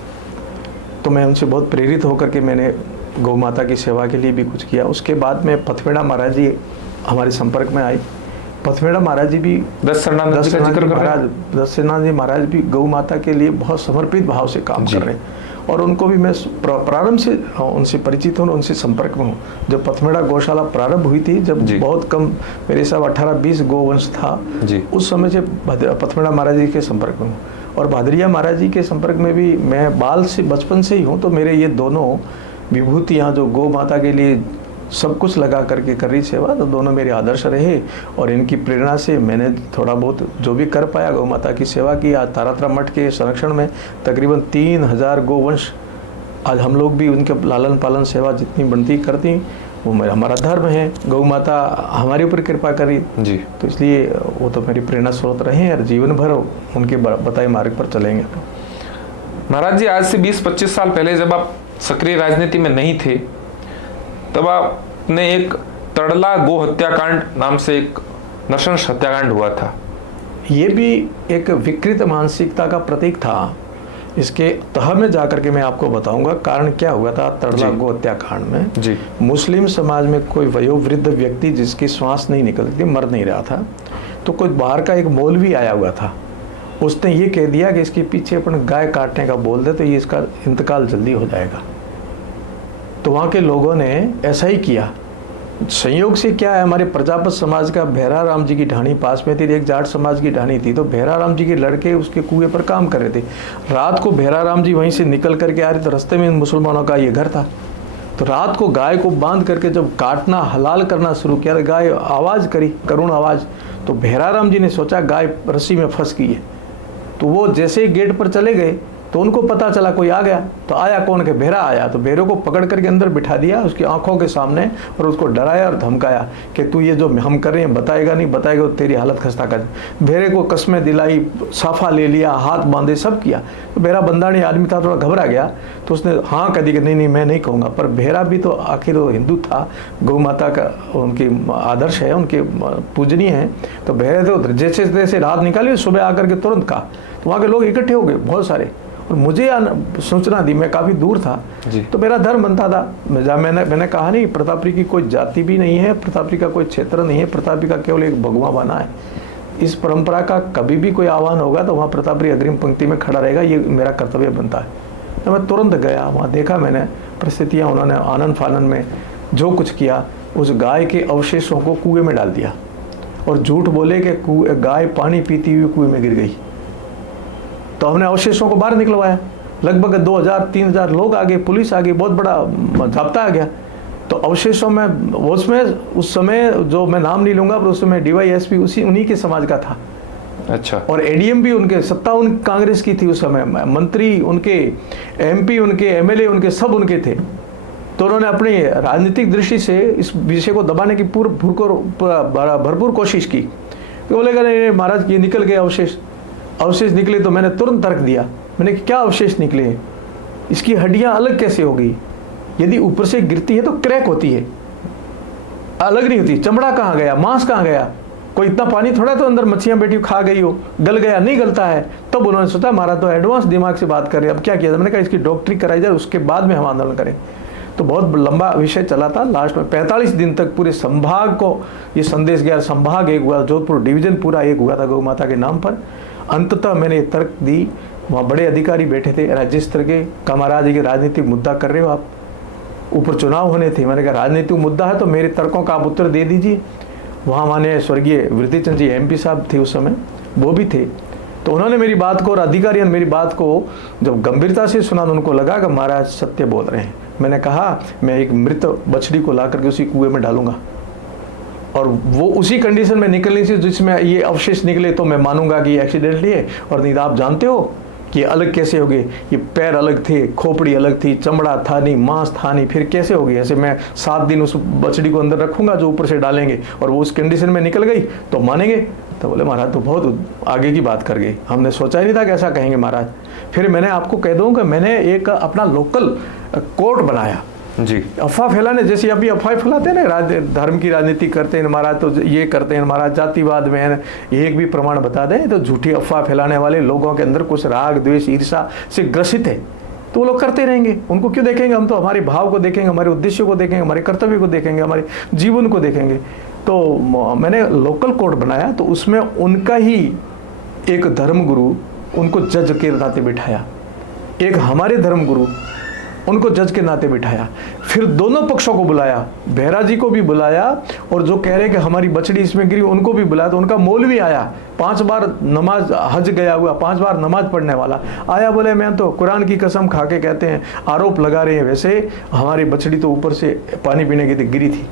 तो मैं उनसे बहुत प्रेरित होकर के मैंने गौ माता की सेवा के लिए भी कुछ किया। उसके बाद में पथमेड़ा महाराज जी हमारे संपर्क में आए। पथमेड़ा महाराज जी भी दशरनाथ जी महाराज भी गौ माता के लिए बहुत समर्पित भाव से काम कर रहे हैं, और उनको भी मैं प्रारंभ से उनसे परिचित हूँ, उनसे संपर्क में हूँ। जब पथमेड़ा गौशाला प्रारंभ हुई थी, जब बहुत कम मेरे हिसाब 18-20 गोवंश था, उस समय से पथमेड़ा महाराज जी के संपर्क में हूँ। और भादरिया महाराज जी के संपर्क में भी मैं बाल से बचपन से ही हूँ। तो मेरे ये दोनों विभूतियाँ जो गौ माता के लिए सब कुछ लगा करके कर रही सेवा, तो दोनों मेरे आदर्श रहे, और इनकी प्रेरणा से मैंने थोड़ा बहुत जो भी कर पाया गौ माता की सेवा की। आज तारात्रा मठ के संरक्षण में तकरीबन 3000 गोवंश, आज हम लोग भी उनके लालन पालन सेवा जितनी बनती करती, वो हमारा धर्म है। गौ माता हमारे ऊपर कृपा करी जी, तो इसलिए वो तो मेरी प्रेरणा स्रोत रहे और जीवन भर उनके बताए मार्ग पर चलेंगे। महाराज जी, आज से 20-25 साल पहले जब आप सक्रिय राजनीति में नहीं थे, तब आपने एक तड़ला गो हत्याकांड नाम से एक नृशंस हत्याकांड हुआ था। ये भी एक विकृत मानसिकता का प्रतीक था। इसके तह में जाकर के मैं आपको बताऊंगा कारण क्या हुआ था तड़ला गो हत्याकांड में। जी। मुस्लिम समाज में कोई वयोवृद्ध व्यक्ति जिसकी श्वास नहीं निकलती, मर नहीं रहा था, तो कोई बाहर का एक मौलवी आया हुआ था। उसने ये कह दिया कि इसके पीछे अपन गाय काटने का बोल दे तो ये इसका इंतकाल जल्दी हो जाएगा। तो वहाँ के लोगों ने ऐसा ही किया। संयोग से क्या है, हमारे प्रजापत समाज का भैरा राम जी की ढाणी पास में थी, एक जाट समाज की ढाणी थी, तो भैरा राम जी के लड़के उसके कुएं पर काम कर रहे थे। रात को भैरा राम जी वहीं से निकल करके आ रहे, तो रास्ते में मुसलमानों का ये घर था। तो रात को गाय को बांध करके जब काटना हलाल करना शुरू किया, गाय आवाज़ करी, करुण आवाज़। तो भैरा राम जी ने सोचा गाय रस्सी में फंस गई है, तो वो जैसे ही गेट पर चले गए तो उनको पता चला कोई आ गया। तो आया कौन के, भेरा आया। तो भेरे को पकड़ करके अंदर बिठा दिया उसकी आंखों के सामने, और उसको डराया और धमकाया कि तू ये जो हम कर रहे हैं बताएगा नहीं, बताएगा तो तेरी हालत खस्ता कर। भेरे को कस्में दिलाई, साफा ले लिया, हाथ बांधे, सब किया। तो भेरा बंदानी आदमी था, थोड़ा घबरा गया, तो उसने हाँ कह दी कि नहीं मैं नहीं कहूँगा। पर भेरा भी तो आखिर वो हिंदू था, गौ माता का उनकी आदर्श है, उनके पूजनीय है। तो भेरे तो जैसे जैसे रात निकाली, सुबह आकर के तुरंत कहा। तो वहाँ के लोग इकट्ठे हो गए बहुत सारे, और मुझे सूचना दी, मैं काफ़ी दूर था। तो मेरा धर्म बनता था। मैंने कहा नहीं, प्रतापरी की कोई जाति भी नहीं है, प्रतापरी का कोई क्षेत्र नहीं है, प्रतापरी का केवल एक भगवा बना है। इस परंपरा का कभी भी कोई आह्वान होगा तो वहाँ प्रतापरी अग्रिम पंक्ति में खड़ा रहेगा, ये मेरा कर्तव्य बनता है। तो मैं तुरंत गया, वहाँ देखा मैंने परिस्थितियाँ। उन्होंने आनंद फानन में जो कुछ किया, उस गाय के अवशेषों को कुएँ में डाल दिया, और झूठ बोले कि गाय पानी पीती हुई कुएँ में गिर गई। तो हमने अवशेषों को बाहर निकलवाया। लगभग 2000-3000 लोग आ गए, पुलिस आ गई, बहुत बड़ा जाब्ता आ गया। तो अवशेषों में उसमें उस समय जो मैं नाम नहीं लूंगा, पर उस समय DYSP उन्हीं के समाज का था। अच्छा। और ADM भी उनके, सत्ता उन कांग्रेस की थी उस समय, मंत्री उनके, MP उनके, MLA उनके, सब उनके थे। तो उन्होंने अपनी राजनीतिक दृष्टि से इस विषय को दबाने की भरपूर कोशिश की। बोलेगा नहीं महाराज ये निकल गए अवशेष निकले। तो मैंने तुरंत तर्क दिया, मैंने क्या अवशेष निकले, इसकी हड्डियां अलग कैसे हो गई? यदि ऊपर से गिरती है तो क्रैक होती है, अलग नहीं होती। चमड़ा कहाँ गया, मांस कहाँ गया? कोई इतना पानी थोड़ा तो अंदर मच्छियां बैठी खा गई हो, गल गया, नहीं गलता है। तब उन्होंने सोचा हमारा तो एडवांस दिमाग से बात कर रहे हैं, अब क्या किया जाए? मैंने कहा इसकी डॉक्टरी कराई जाए, उसके बाद में हम आंदोलन करें। तो बहुत लंबा विषय चला था। लास्ट में 45 दिन तक पूरे संभाग को ये संदेश गया। संभाग एक हुआ, जोधपुर डिवीजन पूरा एक हुआ था गौ माता के नाम पर। अंततः मैंने तर्क दी, वहाँ बड़े अधिकारी बैठे थे राज्य स्तर के, महाराज के राजनीतिक मुद्दा कर रहे हो आप, ऊपर चुनाव होने थे। मैंने कहा राजनीतिक मुद्दा है तो मेरे तर्कों का आप उत्तर दे दीजिए। वहाँ माने स्वर्गीय वृद्धिचंद जी MP साहब थे उस समय, वो भी थे। तो उन्होंने मेरी बात को, और अधिकारियों ने मेरी बात को जब गंभीरता से सुना, तो उनको लगा कि महाराज सत्य बोल रहे हैं। मैंने कहा मैं एक मृत बछड़ी को ला करके उसी कुएं में डालूंगा, और वो उसी कंडीशन में निकलनी थी जिसमें ये अवशेष निकले, तो मैं मानूंगा कि ये एक्सीडेंटली है। और नहीं तो आप जानते हो कि ये अलग कैसे हो गए, ये पैर अलग थे, खोपड़ी अलग थी, चमड़ा था नहीं, मांस था नहीं, फिर कैसे हो गई? ऐसे मैं 7 दिन उस बछड़ी को अंदर रखूंगा जो ऊपर से डालेंगे, और वो उस कंडीशन में निकल गई तो मानेंगे? तो बोले महाराज तो बहुत आगे की बात कर गए, हमने सोचा ही नहीं था कि ऐसा कहेंगे महाराज। फिर मैंने आपको कह दूँ कि मैंने एक अपना लोकल कोर्ट बनाया जी। अफवाह फैलाने, जैसे अभी अफवाह फैलाते हैं ना, धर्म की राजनीति करते हैं महाराज, तो ये करते हैं महाराज, जातिवाद में है, एक भी प्रमाण बता दें तो झूठी अफवाह फैलाने वाले लोगों के अंदर कुछ राग द्वेष ईर्षा से ग्रसित है, तो वो लोग करते रहेंगे। उनको क्यों देखेंगे? हम तो हमारे भाव को देखेंगे, हमारे उद्देश्य को देखेंगे, हमारे कर्तव्य को देखेंगे, हमारे जीवन को देखेंगे। तो मैंने लोकल कोर्ट बनाया, तो उसमें उनका ही एक धर्मगुरु उनको जज के नाते बिठाया, एक हमारे धर्मगुरु उनको जज के नाते बिठाया। फिर दोनों पक्षों को बुलाया, बेहरा जी को भी बुलाया और जो कह रहे कि हमारी बछड़ी इसमें गिरी उनको भी बुलाया। तो उनका मौलवी आया, 5 बार नमाज हज गया हुआ, 5 बार नमाज पढ़ने वाला आया, बोले मैं तो कुरान की कसम खा के कहते हैं, आरोप लगा रहे हैं वैसे हमारी बछड़ी तो ऊपर से पानी पीने की गिरी थी।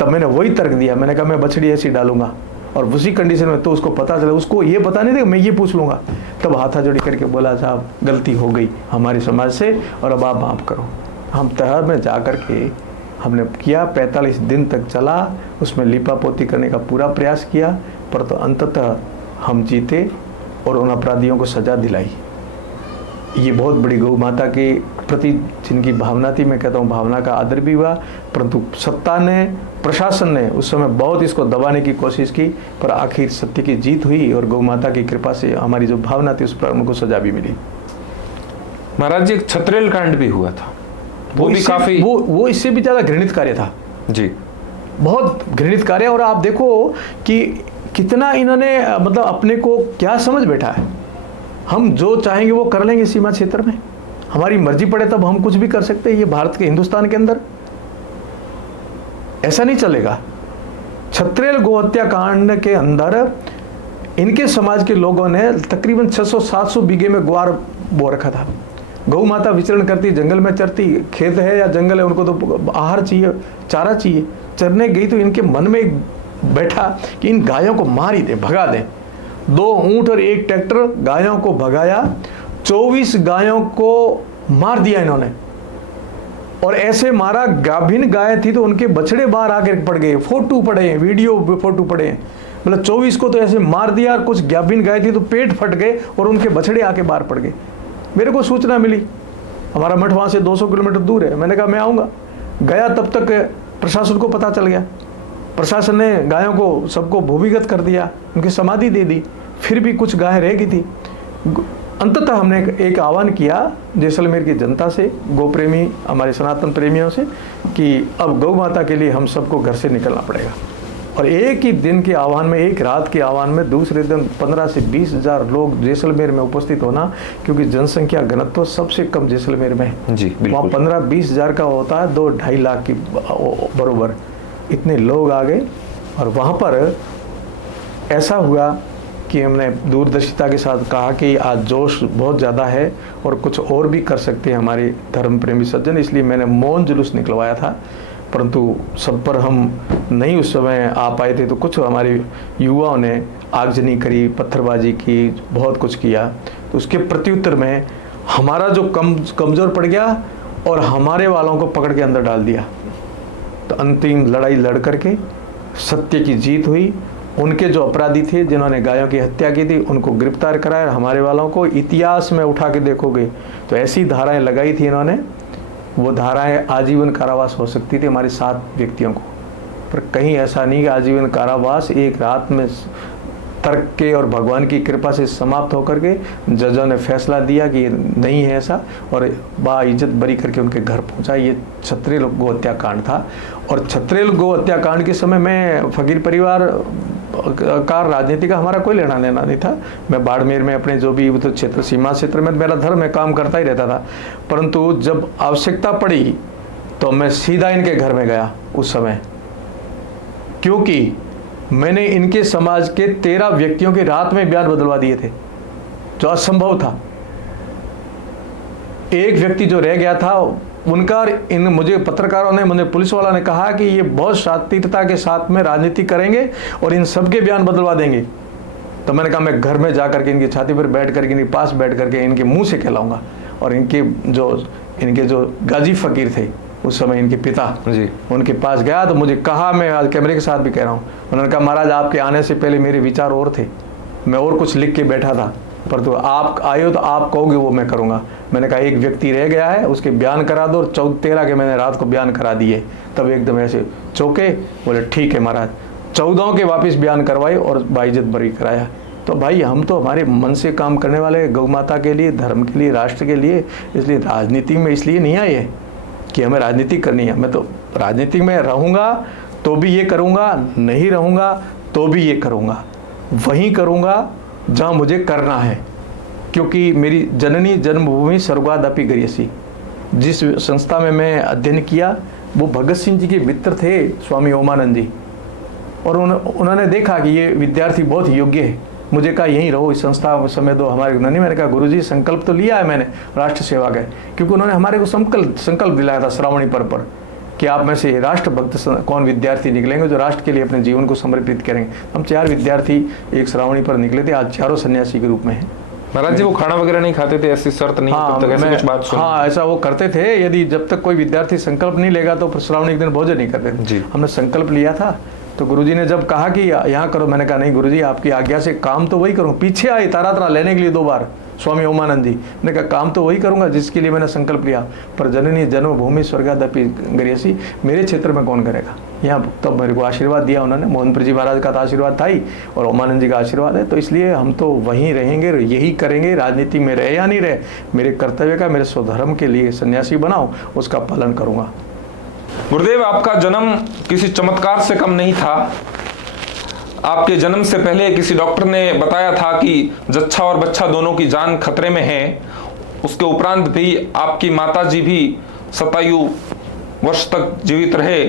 तब मैंने वही तर्क दिया, मैंने कहा मैं बछड़ी ऐसी डालूंगा और उसी कंडीशन में, तो उसको पता चला, उसको ये पता नहीं था, मैं ये पूछ लूँगा। तब हाथा जोड़ी करके बोला साहब गलती हो गई हमारे समाज से और अब आप माफ़ करो। हम तहर में जा कर के हमने किया, 45 दिन तक चला, उसमें लिपा पोती करने का पूरा प्रयास किया, पर तो अंततः हम जीते और उन अपराधियों को सज़ा दिलाई। ये बहुत बड़ी गौ माता के प्रति जिनकी भावना थी, मैं कहता हूँ भावना का आदर भी हुआ, परंतु सत्ता ने, प्रशासन ने उस समय बहुत इसको दबाने की कोशिश की, पर आखिर सत्य की जीत हुई और गौ माता की कृपा से हमारी जो भावना थी उस पर उनको सजा भी मिली। महाराज जी एक छत्रेल कांड भी हुआ था, वो भी काफी, वो इससे भी ज़्यादा घृणित कार्य था जी, बहुत घृणित कार्य। और आप देखो कि कितना इन्होंने मतलब अपने को क्या समझ बैठा है, हम जो चाहेंगे वो कर लेंगे सीमा क्षेत्र में, हमारी मर्जी पड़े तब हम कुछ भी कर सकते हैं। ये भारत के हिंदुस्तान के अंदर ऐसा नहीं चलेगा। छत्रेल गोहत्या कांड के अंदर इनके समाज के लोगों ने तकरीबन 600-700 बीघे में ग्वार बो रखा था। गौ माता विचरण करती, जंगल में चरती, खेत है या जंगल है, उनको तो आहार चाहिए, चारा चाहिए। चरने गई तो इनके मन में बैठा कि इन गायों को मार ही दें, भगा दें। 2 ऊंट और 1 ट्रैक्टर गायों को भगाया, 24 गायों को मार दिया इन्होंने। और ऐसे मारा, गाभिन गाय थी तो उनके बछड़े बाहर आकर पड़ गए, फोटो पड़े हैं, वीडियो फोटो पड़े हैं। मतलब 24 को तो ऐसे मार दिया, और कुछ गाभिन गाय थी तो पेट फट गए और उनके बछड़े आके बाहर पड़ गए। मेरे को सूचना मिली, हमारा मठ वहाँ से 200 किलोमीटर दूर है, मैंने कहा मैं आऊँगा। गया, तब तक प्रशासन को पता चल गया, प्रशासन ने गायों को सबको भूमिगत कर दिया, उनकी समाधि दे दी। फिर भी कुछ गायें रह गई थी। अंततः हमने एक आह्वान किया जैसलमेर की जनता से, गौ प्रेमी, हमारे सनातन प्रेमियों से, कि अब गौ माता के लिए हम सबको घर से निकलना पड़ेगा। और एक ही दिन के आह्वान में, एक रात के आह्वान में, दूसरे दिन 15 से 20 हज़ार लोग जैसलमेर में उपस्थित होना, क्योंकि जनसंख्या घनत्व सबसे कम जैसलमेर में है जी। वहाँ 15-20 हज़ार का होता है, 2-2.5 लाख की बराबर इतने लोग आ गए। और वहाँ पर ऐसा हुआ कि हमने दूरदर्शिता के साथ कहा कि आज जोश बहुत ज़्यादा है और कुछ और भी कर सकते हैं हमारे धर्म प्रेमी सज्जन, इसलिए मैंने मौन जुलूस निकलवाया था। परंतु सब पर हम नहीं उस समय आ पाए थे, तो कुछ हमारे युवाओं ने आगजनी करी, पत्थरबाजी की, बहुत कुछ किया। तो उसके प्रत्युत्तर में हमारा जो कमज़ोर पड़ गया और हमारे वालों को पकड़ के अंदर डाल दिया। तो अंतिम लड़ाई लड़ करके सत्य की जीत हुई। उनके जो अपराधी थे जिन्होंने गायों की हत्या की थी उनको गिरफ्तार कराया। हमारे वालों को इतिहास में उठा के देखोगे तो ऐसी धाराएं लगाई थी इन्होंने, वो धाराएं आजीवन कारावास हो सकती थी हमारे 7 व्यक्तियों को, पर कहीं ऐसा नहीं कि आजीवन कारावास एक रात में तर्क के और भगवान की कृपा से समाप्त होकर के जजों ने फैसला दिया कि नहीं है ऐसा, और बाइज्जत बरी करके उनके घर पहुंचा। ये छत्रेल गौ हत्याकांड था। और छत्रेल गौ हत्याकांड के समय में फकीर परिवार का राजनीति का हमारा कोई लेना देना नहीं था। मैं बाड़मेर में अपने जो भी तो क्षेत्र, सीमा क्षेत्र में मेरा धर्म में काम करता ही रहता था, परंतु जब आवश्यकता पड़ी तो मैं सीधा इनके घर में गया उस समय, क्योंकि मैंने इनके समाज के 13 व्यक्तियों के रात में बयान बदलवा दिए थे, जो असंभव था। एक व्यक्ति जो रह गया था उनका, इन मुझे पत्रकारों ने, मुझे पुलिस वाला ने कहा कि ये बहुत शातिरता के साथ में राजनीति करेंगे और इन सबके बयान बदलवा देंगे। तो मैंने कहा मैं घर में जा करके इनकी छाती पर बैठ करके, इनके पास बैठ करके इनके मुंह से कहलाऊंगा। और इनके जो गाजी फकीर थे उस समय, इनके पिता जी, उनके पास गया तो मुझे कहा, मैं आज कैमरे के साथ भी कह रहा हूँ, उन्होंने कहा महाराज आपके आने से पहले मेरे विचार और थे, मैं और कुछ लिख के बैठा था, परंतु आप आए हो तो आप कहोगे वो मैं करूँगा। मैंने कहा एक व्यक्ति रह गया है, उसके बयान करा दो, और 13 के मैंने रात को बयान करा दिए। तब एकदम ऐसे चौके, बोले ठीक है महाराज। 14 के वापस बयान करवाए और बाइज्जत बरी कराया। तो भाई हम तो हमारे मन से काम करने वाले, गौ माता के लिए, धर्म के लिए, राष्ट्र के लिए, इसलिए राजनीति में इसलिए नहीं आए कि हमें राजनीति करनी है। मैं तो राजनीति में रहूँगा तो भी ये करूँगा, नहीं रहूँगा तो भी ये करूँगा, वहीं करूँगा जहाँ मुझे करना है। क्योंकि मेरी जननी जन्मभूमि स्वर्गादपि गरीयसी। जिस संस्था में मैं अध्ययन किया वो भगत सिंह जी के मित्र थे, स्वामी ओमानंद जी, और उन्होंने देखा कि ये विद्यार्थी बहुत योग्य है। मुझे कहा यहीं रहो, इस संस्था समय दो हमारे। नहीं, मैंने कहा गुरुजी संकल्प तो लिया है मैंने राष्ट्र सेवा का, क्योंकि उन्होंने हमारे को संकल्प दिलाया था श्रावणी पर्व पर कि आप में से राष्ट्रभक्त कौन विद्यार्थी निकलेंगे जो राष्ट्र के लिए अपने जीवन को समर्पित करेंगे। हम 4 विद्यार्थी एक श्रावणी पर निकले थे, आज चारों सन्यासी के रूप में हैं। महाराज जी वो खाना वगैरह नहीं खाते थे, ऐसी शर्त नहीं? हाँ, तब तक ऐसी कुछ बात सुनी? हाँ, ऐसा वो करते थे। यदि जब तक कोई विद्यार्थी संकल्प नहीं लेगा तो श्रावणी के दिन भोजन नहीं करते थे। हमने संकल्प लिया था, तो गुरुजी ने जब कहा कि यहाँ करो, मैंने कहा नहीं गुरुजी आपकी आज्ञा से काम तो वही करूँ। पीछे आए तारा लेने के लिए 2 बार स्वामी ओमानंद जी। मैंने कहा काम तो वही करूँगा जिसके लिए मैंने संकल्प लिया, पर जननी जन्मभूमि स्वर्गादपि गरीयसी, मेरे क्षेत्र में कौन करेगा यहाँ। तब मेरे को आशीर्वाद दिया उन्होंने, मोहनपुर जी महाराज का तो आशीर्वाद था ही, और ओमानंद जी का आशीर्वाद है। तो इसलिए हम तो वहीं रहेंगे, यही करेंगे, राजनीति में रहे या नहीं रहे, मेरे कर्तव्य का, मेरे स्वधर्म के लिए सन्यासी बनाओ, उसका पालन करूँगा। गुरुदेव आपका जन्म किसी चमत्कार से कम नहीं था। आपके जन्म से पहले किसी डॉक्टर ने बताया था कि जच्छा और बच्चा दोनों की जान खतरे में है। उसके उपरांत भी आपकी माताजी भी 27 वर्ष तक जीवित रहे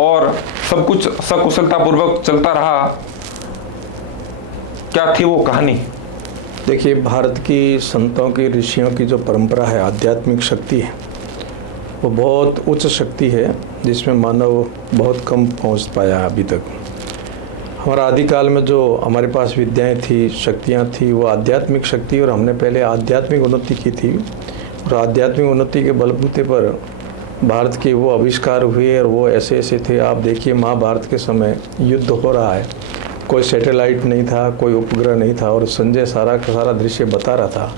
और सब कुछ सकुशलतापूर्वक चलता रहा। क्या थी वो कहानी? देखिए, भारत की संतों की, ऋषियों की जो परंपरा है, आध्यात्मिक शक्ति है, वो बहुत उच्च शक्ति है जिसमें मानव बहुत कम पहुंच पाया है अभी तक। हमारा आदिकाल में जो हमारे पास विद्याएं थी, शक्तियां थी, वो आध्यात्मिक शक्ति, और हमने पहले आध्यात्मिक उन्नति की थी, और आध्यात्मिक उन्नति के बलबूते पर भारत के वो आविष्कार हुए, और वो ऐसे ऐसे थे। आप देखिए महाभारत के समय युद्ध हो रहा है, कोई सैटेलाइट नहीं था, कोई उपग्रह नहीं था, और संजय सारा का सारा दृश्य बता रहा था।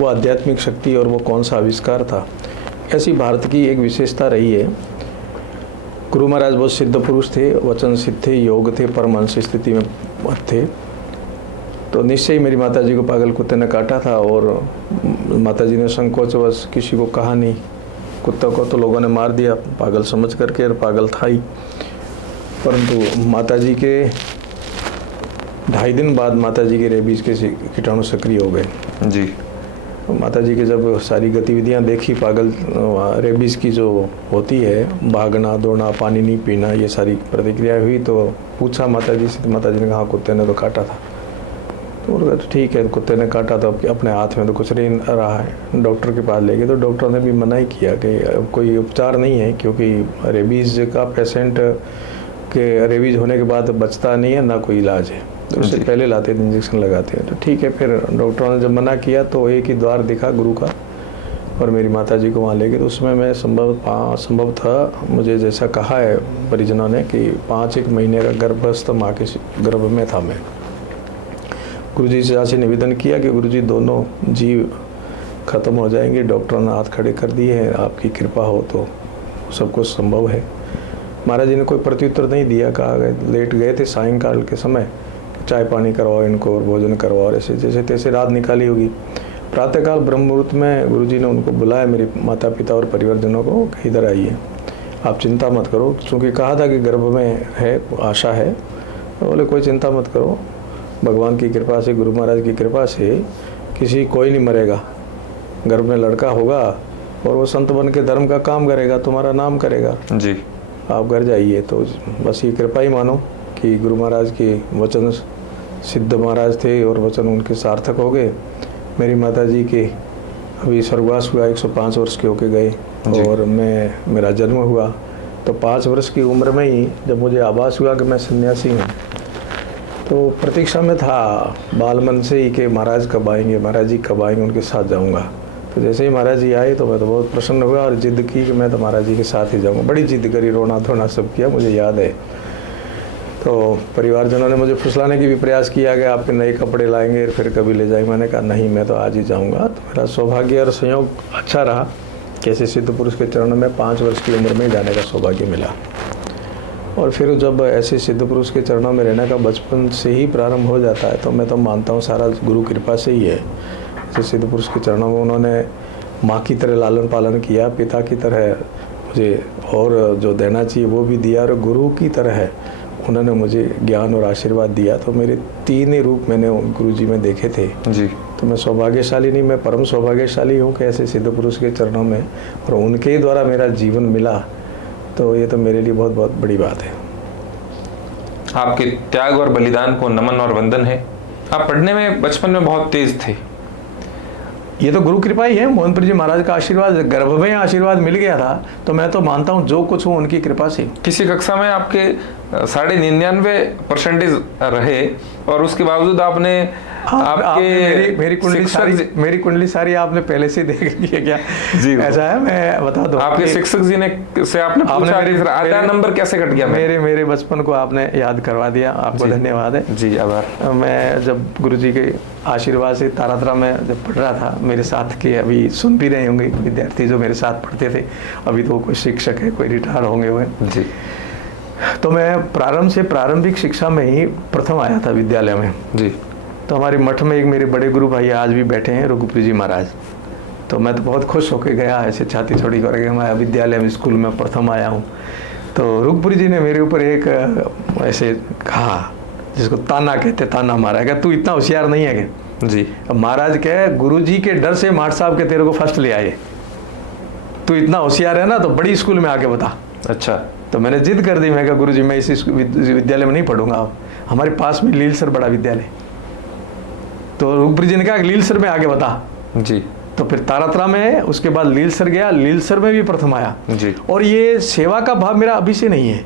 वो आध्यात्मिक शक्ति और वो कौन सा आविष्कार था। ऐसी भारत की एक विशेषता रही है। गुरु महाराज बहुत सिद्ध पुरुष थे, वचन सिद्ध थे, योग थे, परमांश स्थिति में थे। तो निश्चय ही मेरी माताजी को पागल कुत्ते ने काटा था, और माताजी ने संकोचवश किसी को कहा नहीं। कुत्ता को तो लोगों ने मार दिया पागल समझ करके, और पागल था ही। परंतु माताजी के 2.5 दिन बाद माताजी के रेबीज के कीटाणु सक्रिय हो गए जी। माताजी की जब सारी गतिविधियां देखी, पागल रेबीज की जो होती है, भागना, दौड़ना, पानी नहीं पीना, ये सारी प्रतिक्रिया हुई, तो पूछा माताजी से, तो माताजी ने कहा कुत्ते ने तो काटा था। तो उन्होंने कहा ठीक है, कुत्ते ने काटा तो अपने हाथ में तो कुछ नहीं रहा है। डॉक्टर के पास ले गए, तो डॉक्टर ने भी मना ही किया कि कोई उपचार नहीं है, क्योंकि रेबीज का पेशेंट के रेबीज होने के बाद बचता नहीं है, ना कोई इलाज है, तो उससे पहले लाते हैं, इंजेक्शन लगाते हैं। तो ठीक है, फिर डॉक्टरों ने जब मना किया तो एक ही द्वार दिखा गुरु का, और मेरी माताजी को वहाँ ले गए। तो उसमें मैं संभव था, मुझे जैसा कहा है परिजनों ने कि 5-1 महीने का गर्भस्थ माँ के गर्भ में था मैं। गुरुजी से निवेदन किया कि गुरुजी दोनों जीव खत्म हो जाएंगे, डॉक्टरों ने हाथ खड़े कर दिए हैं, आपकी कृपा हो तो सब कुछ संभव है। महाराज जी ने कोई प्रत्युत्तर नहीं दिया, कहा लेट गए थे सायंकाल के समय, चाय पानी करवाओ इनको और भोजन करवाओ, और ऐसे जैसे तैसे रात निकाली होगी। प्रातःकाल ब्रह्म मुहूर्त में गुरुजी ने उनको बुलाया, मेरे माता पिता और परिवारजनों को, इधर आइए, आप चिंता मत करो, क्योंकि कहा था कि गर्भ में है, आशा है। तो बोले कोई चिंता मत करो, भगवान की कृपा से, गुरु महाराज की कृपा से कोई नहीं मरेगा, गर्भ में लड़का होगा और वो संत बन के धर्म का काम करेगा, तुम्हारा नाम करेगा जी, आप घर जाइए। तो बस ये कृपा ही मानो कि गुरु महाराज के वचन सिद्ध महाराज थे और वचन उनके सार्थक हो गए। मेरी माताजी के अभी स्वर्गवास हुआ, 105 वर्ष के होके गए, और मेरा जन्म हुआ तो 5 वर्ष की उम्र में ही जब मुझे आभास हुआ कि मैं सन्यासी हूँ, तो प्रतीक्षा में था बाल मन से ही कि महाराज कब आएंगे, महाराज जी कब आएंगे, उनके साथ जाऊँगा। तो जैसे ही महाराज जी आए तो मैं तो बहुत प्रसन्न हुआ और जिद की कि मैं तो महाराज जी के साथ ही जाऊँगा। बड़ी जिद करी, रोना धोना सब किया, मुझे याद है। तो परिवारजनों ने मुझे फुसलाने की भी प्रयास किया कि आपके नए कपड़े लाएंगे फिर कभी ले जाएंगे। मैंने कहा नहीं, मैं तो आज ही जाऊंगा। तो मेरा सौभाग्य और संयोग अच्छा रहा कि ऐसे सिद्ध पुरुष के चरणों में 5 वर्ष की उम्र में ही जाने का सौभाग्य मिला। और फिर जब ऐसे सिद्ध पुरुष के चरणों में रहने का बचपन से ही प्रारंभ हो जाता है तो मैं तो मानता हूँ सारा गुरु कृपा से ही है। ऐसे सिद्ध पुरुष के चरणों में उन्होंने माँ की तरह लालन पालन किया, पिता की तरह मुझे और जो देना चाहिए वो भी दिया, और गुरु की तरह है उन्होंने मुझे ज्ञान और आशीर्वाद दिया। तो मेरे 3 ही रूप मैंने गुरु जी में देखे थे जी। तो मैं सौभाग्यशाली नहीं, मैं परम सौभाग्यशाली हूँ कि ऐसे सिद्ध पुरुष के चरणों में और उनके ही द्वारा मेरा जीवन मिला। तो ये तो मेरे लिए बहुत बहुत बड़ी बात है। आपके त्याग और बलिदान को नमन और वंदन है। आप पढ़ने में बचपन में बहुत तेज थे। ये तो गुरु कृपा ही है, मोहनपुर जी महाराज का आशीर्वाद, गर्भ में आशीर्वाद मिल गया था। तो मैं तो मानता हूँ जो कुछ हूँ उनकी कृपा से। किसी कक्षा में आपके 99.99% रहे और उसके बावजूद आपने आपके मेरी कुंडली सारी आपने पहले से देख ली है क्या? जी ऐसा है, मैं बता दूं। आपके शिक्षक जी ने से आपने पूछा फिर आधा नंबर कैसे कट गया? मेरे बचपन को आपने याद करवा दिया, आपको धन्यवाद है जी। आभार। मैं जब गुरु जी के आशीर्वाद से तारातरा में जब पढ़ रहा था, मेरे साथ के अभी सुन भी रहे होंगे विद्यार्थी जो मेरे साथ पढ़ते थे, अभी तो कोई शिक्षक है, कोई रिटायर होंगे हुए जी। तो मैं प्रारंभिक शिक्षा में ही प्रथम आया था विद्यालय में जी। तो हमारे मठ में एक मेरे बड़े गुरु भाई आज भी बैठे हैं, रघुपुरी जी महाराज। तो मैं तो बहुत खुश होकर गया, ऐसे छाती छोड़ी करके मैं विद्यालय में स्कूल में प्रथम आया हूँ। तो रघुपुरी जी ने मेरे ऊपर एक ऐसे कहा, जिसको ताना कहते, ताना मारा है, तू इतना होशियार नहीं है क्या? जी। महाराज कहे गुरु जी के डर से माठ साहब के तेरे को फर्स्ट ले आए, तू इतना होशियार है ना तो बड़ी स्कूल में आके बता। अच्छा। तो मैंने जिद कर दी, मैं कहा गुरु जी मैं इस विद्यालय में नहीं पढ़ूंगा। अब हमारे पास में लीलसर बड़ा विद्यालय, तो रघुपुरी जी ने कहा लीलसर में आगे बता जी। तो फिर तारातरा में, उसके बाद लीलसर गया, लीलसर में भी प्रथम आया जी। और ये सेवा का भाव मेरा अभी से नहीं है।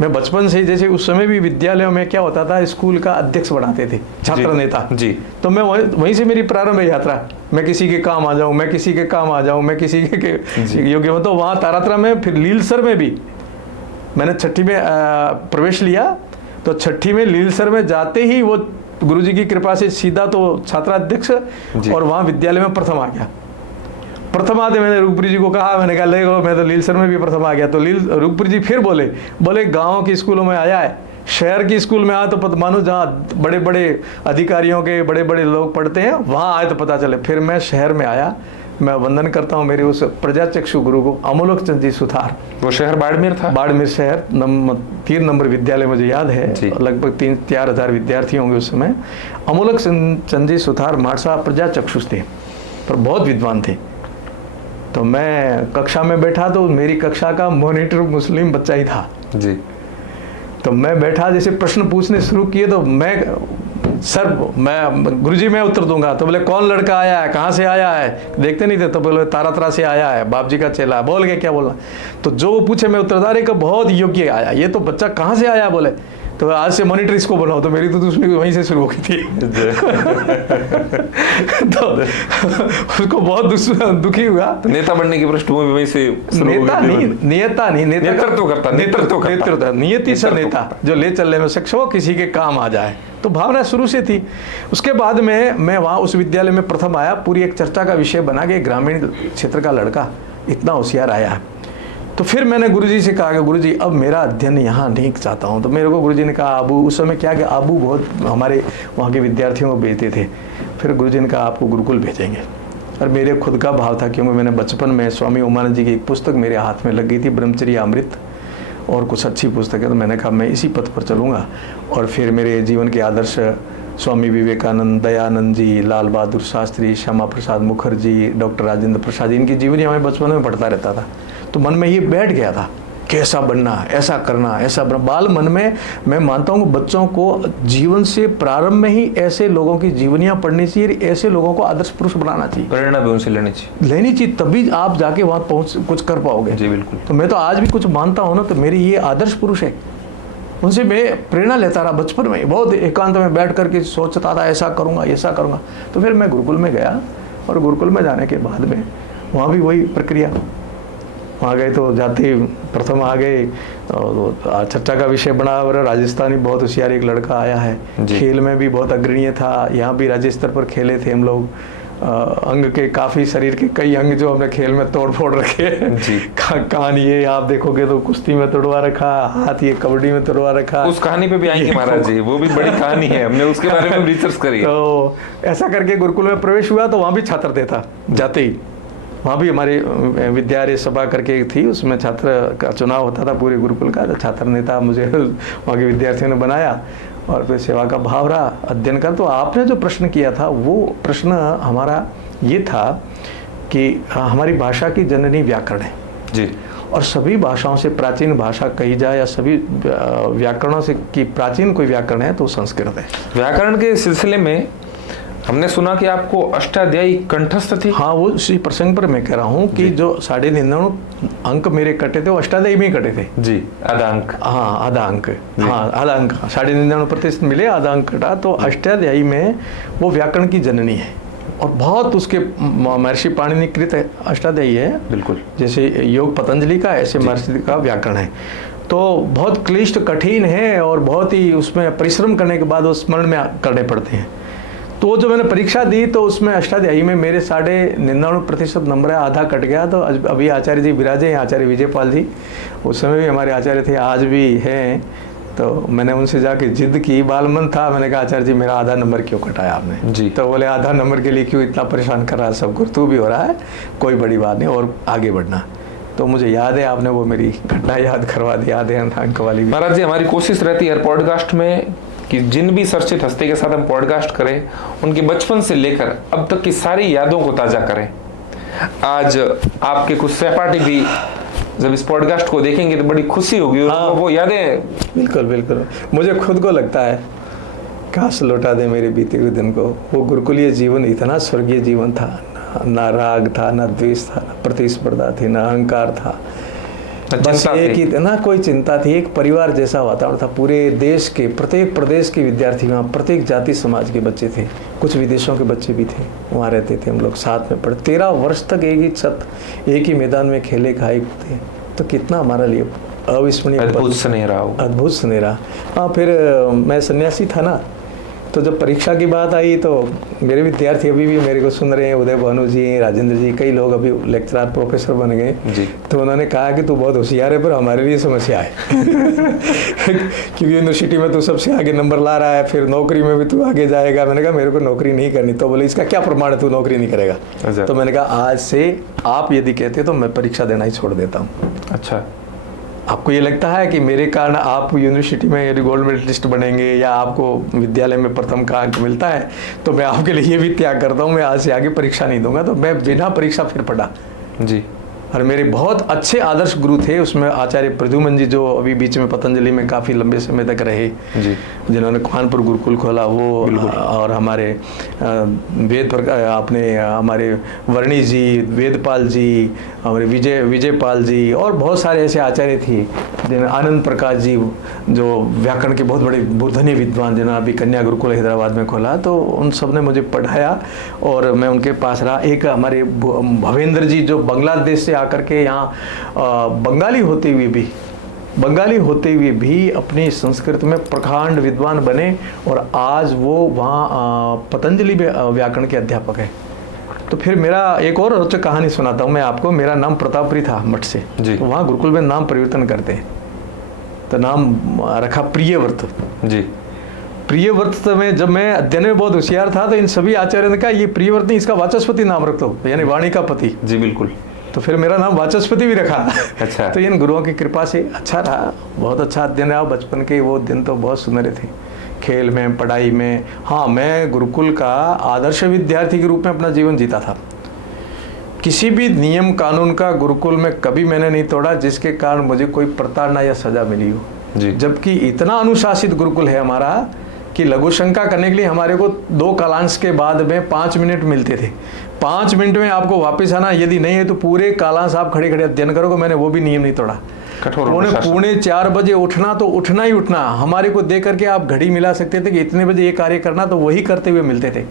मैं बचपन से, जैसे उस समय भी विद्यालयों में क्या होता था, स्कूल का अध्यक्ष बनाते थे, छात्र नेता जी। तो मैं वहीं से मेरी प्रारंभ है यात्रा। मैं किसी के काम आ जाऊं, मैं किसी के काम आ जाऊं, मैं किसी के योग्य हूं। तो वहाँ तारातरा में, फिर लीलसर में भी मैंने 6ठी में प्रवेश लिया। तो 6ठी में लीलसर में जाते ही वो गुरुजी की कृपा से सीधा तो छात्राध्यक्ष और वहाँ विद्यालय में प्रथम आ गया। प्रथम आते मैंने रघुपुरी जी को कहा, मैंने कहा ले मैं तो लीलसर में भी प्रथम आ गया। तो रघुपुरी जी फिर बोले गाँव की स्कूलों में आया है, शहर की स्कूल में आया तो पता मानो जहाँ बड़े बड़े अधिकारियों के बड़े बड़े लोग पढ़ते हैं वहाँ आए तो पता चले। फिर मैं शहर में आया। मैं वंदन करता हूँ मेरे उस प्रजाचक्षु गुरु को, अमोलक चंद जी सुथार। वो शहर बाड़मेर था? बाड़मेर शहर 3 नंबर विद्यालय मुझे याद है, लगभग 3-4 हज़ार विद्यार्थी होंगे उस समय। अमोलक चंद जी सुथार माठ साहब प्रजाचक्षु थे पर बहुत विद्वान थे। तो मैं कक्षा में बैठा तो मेरी कक्षा का मॉनिटर मुस्लिम बच्चा ही था जी। तो मैं बैठा, जैसे प्रश्न पूछने शुरू किए तो मैं गुरुजी मैं उत्तर दूंगा। तो बोले कौन लड़का आया है, कहाँ से आया है, देखते नहीं थे। तो बोले तारातरा से आया है, बाप जी का चेला। बोल के क्या बोलना, तो जो वो पूछे मैं उत्तरदारी का बहुत योग्य आया। ये तो बच्चा कहाँ से आया, बोले तो आज से मॉनिटर इसको बनाओ। तो मेरी तो दुश्मनी वहीं से शुरू हो गई थी तो उसको बहुत दुखी हुआ। तो नेता बनने की पृष्ठभूमि वहीं से नेतृत्व नियति से नेता जो ले चलने में सक्षम हो, किसी के काम आ जाए, तो भावना शुरू से थी। उसके बाद में मैं वहाँ उस विद्यालय में प्रथम आया। पूरी एक चर्चा का विषय बना के ग्रामीण क्षेत्र का लड़का इतना होशियार आया। तो फिर मैंने गुरुजी से कहा कि गुरुजी अब मेरा अध्ययन यहाँ नहीं चाहता हूँ। तो मेरे को गुरुजी ने कहा आबू, उस समय क्या कि आबू बहुत हमारे वहाँ के विद्यार्थियों को भेजते थे। फिर गुरुजी ने कहा आपको गुरुकुल भेजेंगे। और मेरे खुद का भाव था, क्योंकि मैंने बचपन में स्वामी उमानंद जी की एक पुस्तक मेरे हाथ में लग गई थी, ब्रह्मचर्य अमृत, और कुछ अच्छी पुस्तक है। तो मैंने कहा मैं इसी पथ पर चलूँगा। और फिर मेरे जीवन के आदर्श स्वामी विवेकानंद, दयानंद जी, लाल बहादुर शास्त्री, श्यामा प्रसाद मुखर्जी, डॉक्टर राजेंद्र प्रसाद जी, इनकी जीवनी हमें बचपन में पढ़ता रहता था। तो मन में ये बैठ गया था कि ऐसा बनना, ऐसा करना, ऐसा बनना। बाल मन में मैं मानता हूँ बच्चों को जीवन से प्रारंभ में ही ऐसे लोगों की जीवनियाँ पढ़नी चाहिए, ऐसे लोगों को आदर्श पुरुष बनाना चाहिए, प्रेरणा भी उनसे लेनी चाहिए, तभी आप जाके वहाँ पहुँच कुछ कर पाओगे। जी बिल्कुल। तो मैं तो आज भी कुछ मानता हूँ ना, तो मेरी ये आदर्श पुरुष है, उनसे मैं प्रेरणा लेता रहा। बचपन में बहुत एकांत में बैठ करके सोचता था ऐसा करूँगा, ऐसा करूँगा। तो फिर मैं गुरुकुल में गया और गुरुकुल में जाने के बाद में वहाँ भी वही प्रक्रिया, वहाँ गए तो जाते ही प्रथम आ गए, और चर्चा का विषय बना। और राजस्थानी बहुत होशियार एक लड़का आया है, खेल में भी बहुत अग्रणीय था, यहाँ भी राज्य स्तर पर खेले थे हम लोग। अंग के काफ़ी, शरीर के कई अंग जो हमने खेल में तोड़ फोड़ रखे हैं। कान ये आप देखोगे तो कुश्ती में तोड़वा रखा, हाथ ये कबड्डी में तोड़वा रखा। उस कहानी पे भी आएंगे महाराज जी, वो भी बड़ी कहानी है, हमने उसके बारे में रिसर्च करी। तो ऐसा करके गुरुकुल में प्रवेश हुआ तो वहाँ भी छात्र देता जाते ही। वहाँ भी हमारे विद्यालय सभा करके एक थी, उसमें छात्र का चुनाव होता था पूरे गुरुकुल का। तो छात्र नेता मुझे वहाँ के विद्यार्थियों ने बनाया और फिर सेवा का भाव रहा, अध्ययन कर। तो आपने जो प्रश्न किया था वो प्रश्न हमारा ये था कि हमारी भाषा की जननी व्याकरण है जी, और सभी भाषाओं से प्राचीन भाषा कही जाए या सभी व्याकरणों से कि प्राचीन कोई व्याकरण है तो संस्कृत है। व्याकरण के सिलसिले में हमने सुना कि आपको अष्टाध्यायी कंठस्थ थी। हाँ, वो इसी प्रसंग पर मैं कह रहा हूँ कि जो 99.5 अंक मेरे कटे थे वो अष्टाध्यायी में ही कटे थे जी, आधा अंक। हाँ, आधा अंक, हाँ आधा अंक, 99.5% मिले, आधा अंक कटा। तो अष्टाध्यायी में वो व्याकरण की जननी है और बहुत उसके महर्षि पाणिनि कृत अष्टाध्यायी है, बिल्कुल जैसे योग पतंजलि का, ऐसे महर्षि का व्याकरण है। तो बहुत क्लिष्ट कठिन है और बहुत ही उसमें परिश्रम करने के बाद वो स्मरण में करने पड़ते हैं। तो जो मैंने परीक्षा दी तो उसमें अष्टाध्यायी में मेरे 99.5% नंबर है, आधा कट गया। तो अभी आचार्य जी विराजे हैं, आचार्य विजयपाल जी, उस समय भी हमारे आचार्य थे, आज भी हैं। तो मैंने उनसे जाके जिद की, बालमन था, मैंने कहा आचार्य जी मेरा आधा नंबर क्यों कटाया आपने जी? तो बोले आधा नंबर के लिए क्यों इतना परेशान कर रहा है सबको, तू भी हो रहा है, कोई बड़ी बात नहीं और आगे बढ़ना। तो मुझे याद है आपने वो मेरी घटना याद करवा दी, आधे अंक वाली। महाराज जी, हमारी कोशिश रहती है पॉडकास्ट में कि जिन भी चर्चित हस्ती के साथ हम पॉडकास्ट करें उनके बचपन से लेकर अब तक की सारी यादों को ताज़ा करें। आज आपके कुछ सहपाठी भी जब इस पॉडकास्ट को देखेंगे तो बड़ी खुशी होगी। हाँ, वो यादें बिल्कुल बिल्कुल, मुझे खुद को लगता है काश लौटा दे मेरे बीते हुए दिन को। वो गुरुकुलीय जीवन इतना स्वर्गीय जीवन था, ना राग था, ना द्वेष था, ना प्रतिस्पर्धा थी, ना अहंकार था, बस एक ही ना कोई चिंता थी। एक परिवार जैसा वातावरण था। पूरे देश के प्रत्येक प्रदेश के विद्यार्थी वहाँ, प्रत्येक जाति समाज के बच्चे थे, कुछ विदेशों के बच्चे भी थे, वहाँ रहते थे हम लोग, साथ में पढ़े। 13 वर्ष तक एक ही छत, एक ही मैदान में खेले खाए थे। तो कितना हमारे लिए अविस्मरणीय, अद्भुत सुनहरा, अद्भुत सुनहरा। हाँ, फिर मैं सन्यासी था ना, तो जब परीक्षा की बात आई तो मेरे विद्यार्थी अभी भी मेरे को सुन रहे हैं, उदय भानु जी, राजेंद्र जी, कई लोग अभी लेक्चरर प्रोफेसर बन गए जी। तो उन्होंने कहा कि तू बहुत होशियार है पर हमारे लिए समस्या है क्योंकि यूनिवर्सिटी में तू सबसे आगे नंबर ला रहा है, फिर नौकरी में भी तू आगे जाएगा। मैंने कहा मेरे को नौकरी नहीं करनी। तो बोले इसका क्या प्रमाण है तू नौकरी नहीं करेगा? तो मैंने कहा आज से आप यदि कहते तो मैं परीक्षा देना ही छोड़ देता हूँ। अच्छा, आपको ये लगता है कि मेरे कारण आप यूनिवर्सिटी में यदि गोल्ड मेडलिस्ट बनेंगे या आपको विद्यालय में प्रथम का अंक मिलता है तो मैं आपके लिए ये भी त्याग करता हूँ, मैं आज से आगे परीक्षा नहीं दूंगा। तो मैं बिना परीक्षा फिर पढ़ा जी। और मेरे बहुत अच्छे आदर्श गुरु थे, उसमें आचार्य प्रद्युमन जी जो अभी बीच में पतंजलि में काफ़ी लंबे समय तक रहे जी, जिन्होंने कानपुर गुरुकुल खोला वो, और हमारे वेद आपने हमारे वर्णी जी, वेदपाल जी, हमारे विजयपाल जी और बहुत सारे ऐसे आचार्य थे, जिन्हें आनंद प्रकाश जी जो व्याकरण के बहुत बड़े मूर्धन्य विद्वान, जिन्होंने अभी कन्या गुरुकुल हैदराबाद में खोला। तो उन सब ने मुझे पढ़ाया और मैं उनके पास रहा। एक हमारे भवेंद्र जी जो बांग्लादेश से आकर के यहाँ बंगाली होते हुए भी अपनी संस्कृत में प्रकांड विद्वान बने और आज वो वहाँ पतंजलि व्याकरण के अध्यापक है। तो फिर मेरा एक और रोचक कहानी सुनाता हूँ मैं आपको। मेरा नाम प्रतापपुरी था मठ से, तो वहाँ गुरुकुल में नाम परिवर्तन करते हैं, तो नाम रखा प्रियव्रत जी। प्रियव्रत में जब मैं अध्ययन में बहुत होशियार था तो इन सभी आचार्यों ने कहा ये प्रियव्रत नहीं, इसका वाचस्पति नाम रख दो, यानी वाणी का पति जी। बिल्कुल, तो फिर मेरा नाम वाचस्पति भी रखा। अच्छा, तो इन गुरुओं की कृपा से अच्छा रहा, बहुत अच्छा अध्ययन रहा। बचपन के वो दिन तो बहुत सुनहरे थे, खेल में, पढ़ाई में। हाँ, मैं गुरुकुल का आदर्श विद्यार्थी के रूप में अपना जीवन जीता था। किसी भी नियम कानून का गुरुकुल में कभी मैंने नहीं तोड़ा जिसके कारण मुझे कोई प्रताड़ना या सजा मिली हो जी। जबकि इतना अनुशासित गुरुकुल है हमारा कि लघु शंका करने के लिए हमारे को 2 कालांश के बाद में 5 मिनट मिलते थे। 5 मिनट में आपको वापस आना, यदि नहीं है तो पूरे कालांश आप खड़े खड़े अध्ययन करोगे। मैंने वो भी नियम नहीं तोड़ा। पौने 4 बजे उठना तो उठना ही उठना। हमारे को देख करके आप घड़ी मिला सकते थे कि इतने बजे ये कार्य करना, तो वही करते हुए मिलते थे।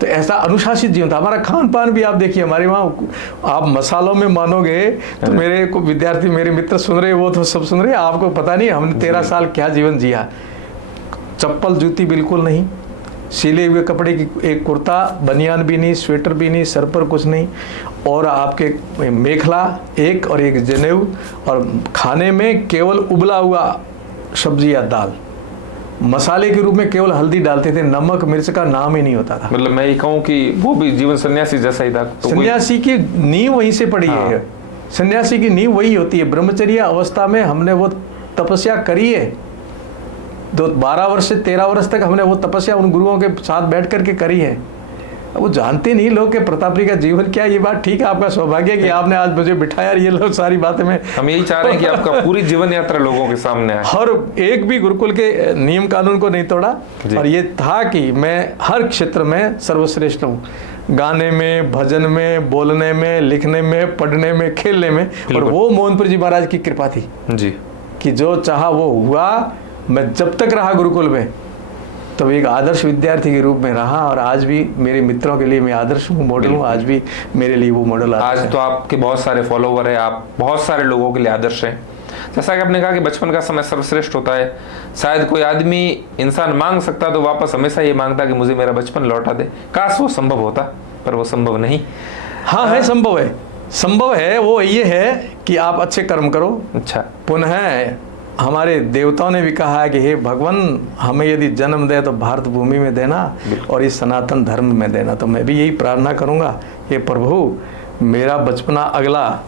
तो ऐसा अनुशासित जीवन था हमारा। खान पान भी आप देखिए हमारे वहाँ, आप मसालों में मानोगे तो मेरे को विद्यार्थी मेरे मित्र सुन रहे, वो तो सब सुन रहे, आपको पता नहीं हमने 13 साल क्या जीवन जिया। चप्पल जूती बिल्कुल नहीं, सिले हुए कपड़े की एक कुर्ता, बनियान भी नहीं, स्वेटर भी नहीं, सर पर कुछ नहीं, और आपके मेखला एक और एक जनेऊ, और खाने में केवल उबला हुआ सब्जी या दाल, मसाले के रूप में केवल हल्दी डालते थे, नमक मिर्च का नाम ही नहीं होता था। मतलब मैं ये कहूँ कि वो भी जीवन सन्यासी जैसा ही था। तो सन्यासी की नींव वहीं से पड़ी है। सन्यासी की नींव वही होती है। ब्रह्मचर्य अवस्था में हमने वो तपस्या करी है, 12 वर्ष से 13 वर्ष तक हमने वो तपस्या उन गुरुओं के साथ बैठ करके करी है। वो जानते नहीं लोग कि प्रताप जी का जीवन क्या। ये बात ठीक है, आपका सौभाग्य है कि आपने आज मुझे बिठाया, ये लोग सारी बातें में हम यही चाह रहे हैं कि आपका पूरी जीवन यात्रा लोगों के सामने आए। हर एक भी गुरुकुल के नियम कानून को नहीं तोड़ा, और ये था कि मैं हर क्षेत्र में सर्वश्रेष्ठ हूँ, गाने में, भजन में, बोलने में, लिखने में, पढ़ने में, खेलने में। और वो मोहनपुर जी महाराज की कृपा थी जी कि जो चाहा वो हुआ। मैं जब तक रहा गुरुकुल में तो एक आदर्श विद्यार्थी के रूप में रहा, और आज भी मेरे मित्रों के लिए मैं आदर्श हूँ, मॉडल हूँ। आज भी मेरे लिए वो मॉडल आज तो आपके बहुत सारे फॉलोवर हैं, आप बहुत सारे लोगों के लिए आदर्श हैं। जैसा कि आपने कहा कि बचपन का समय सर्वश्रेष्ठ होता है, शायद कोई आदमी इंसान मांग सकता तो वापस हमेशा ये मांगता कि मुझे मेरा बचपन लौटा दे। काश वो संभव होता, पर वो संभव नहीं। हाँ है, संभव है, संभव है। वो ये है कि आप अच्छे कर्म करो। अच्छा, पुनः हमारे देवताओं ने भी कहा है कि हे भगवान, हमें यदि जन्म दे तो भारत भूमि में देना और इस सनातन धर्म में देना। तो मैं भी यही प्रार्थना करूंगा, हे प्रभु मेरा बचपना अगला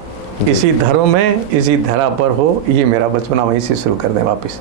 इसी धर्म में, इसी धरा पर हो। ये मेरा बचपना वहीं से शुरू कर दें वापस।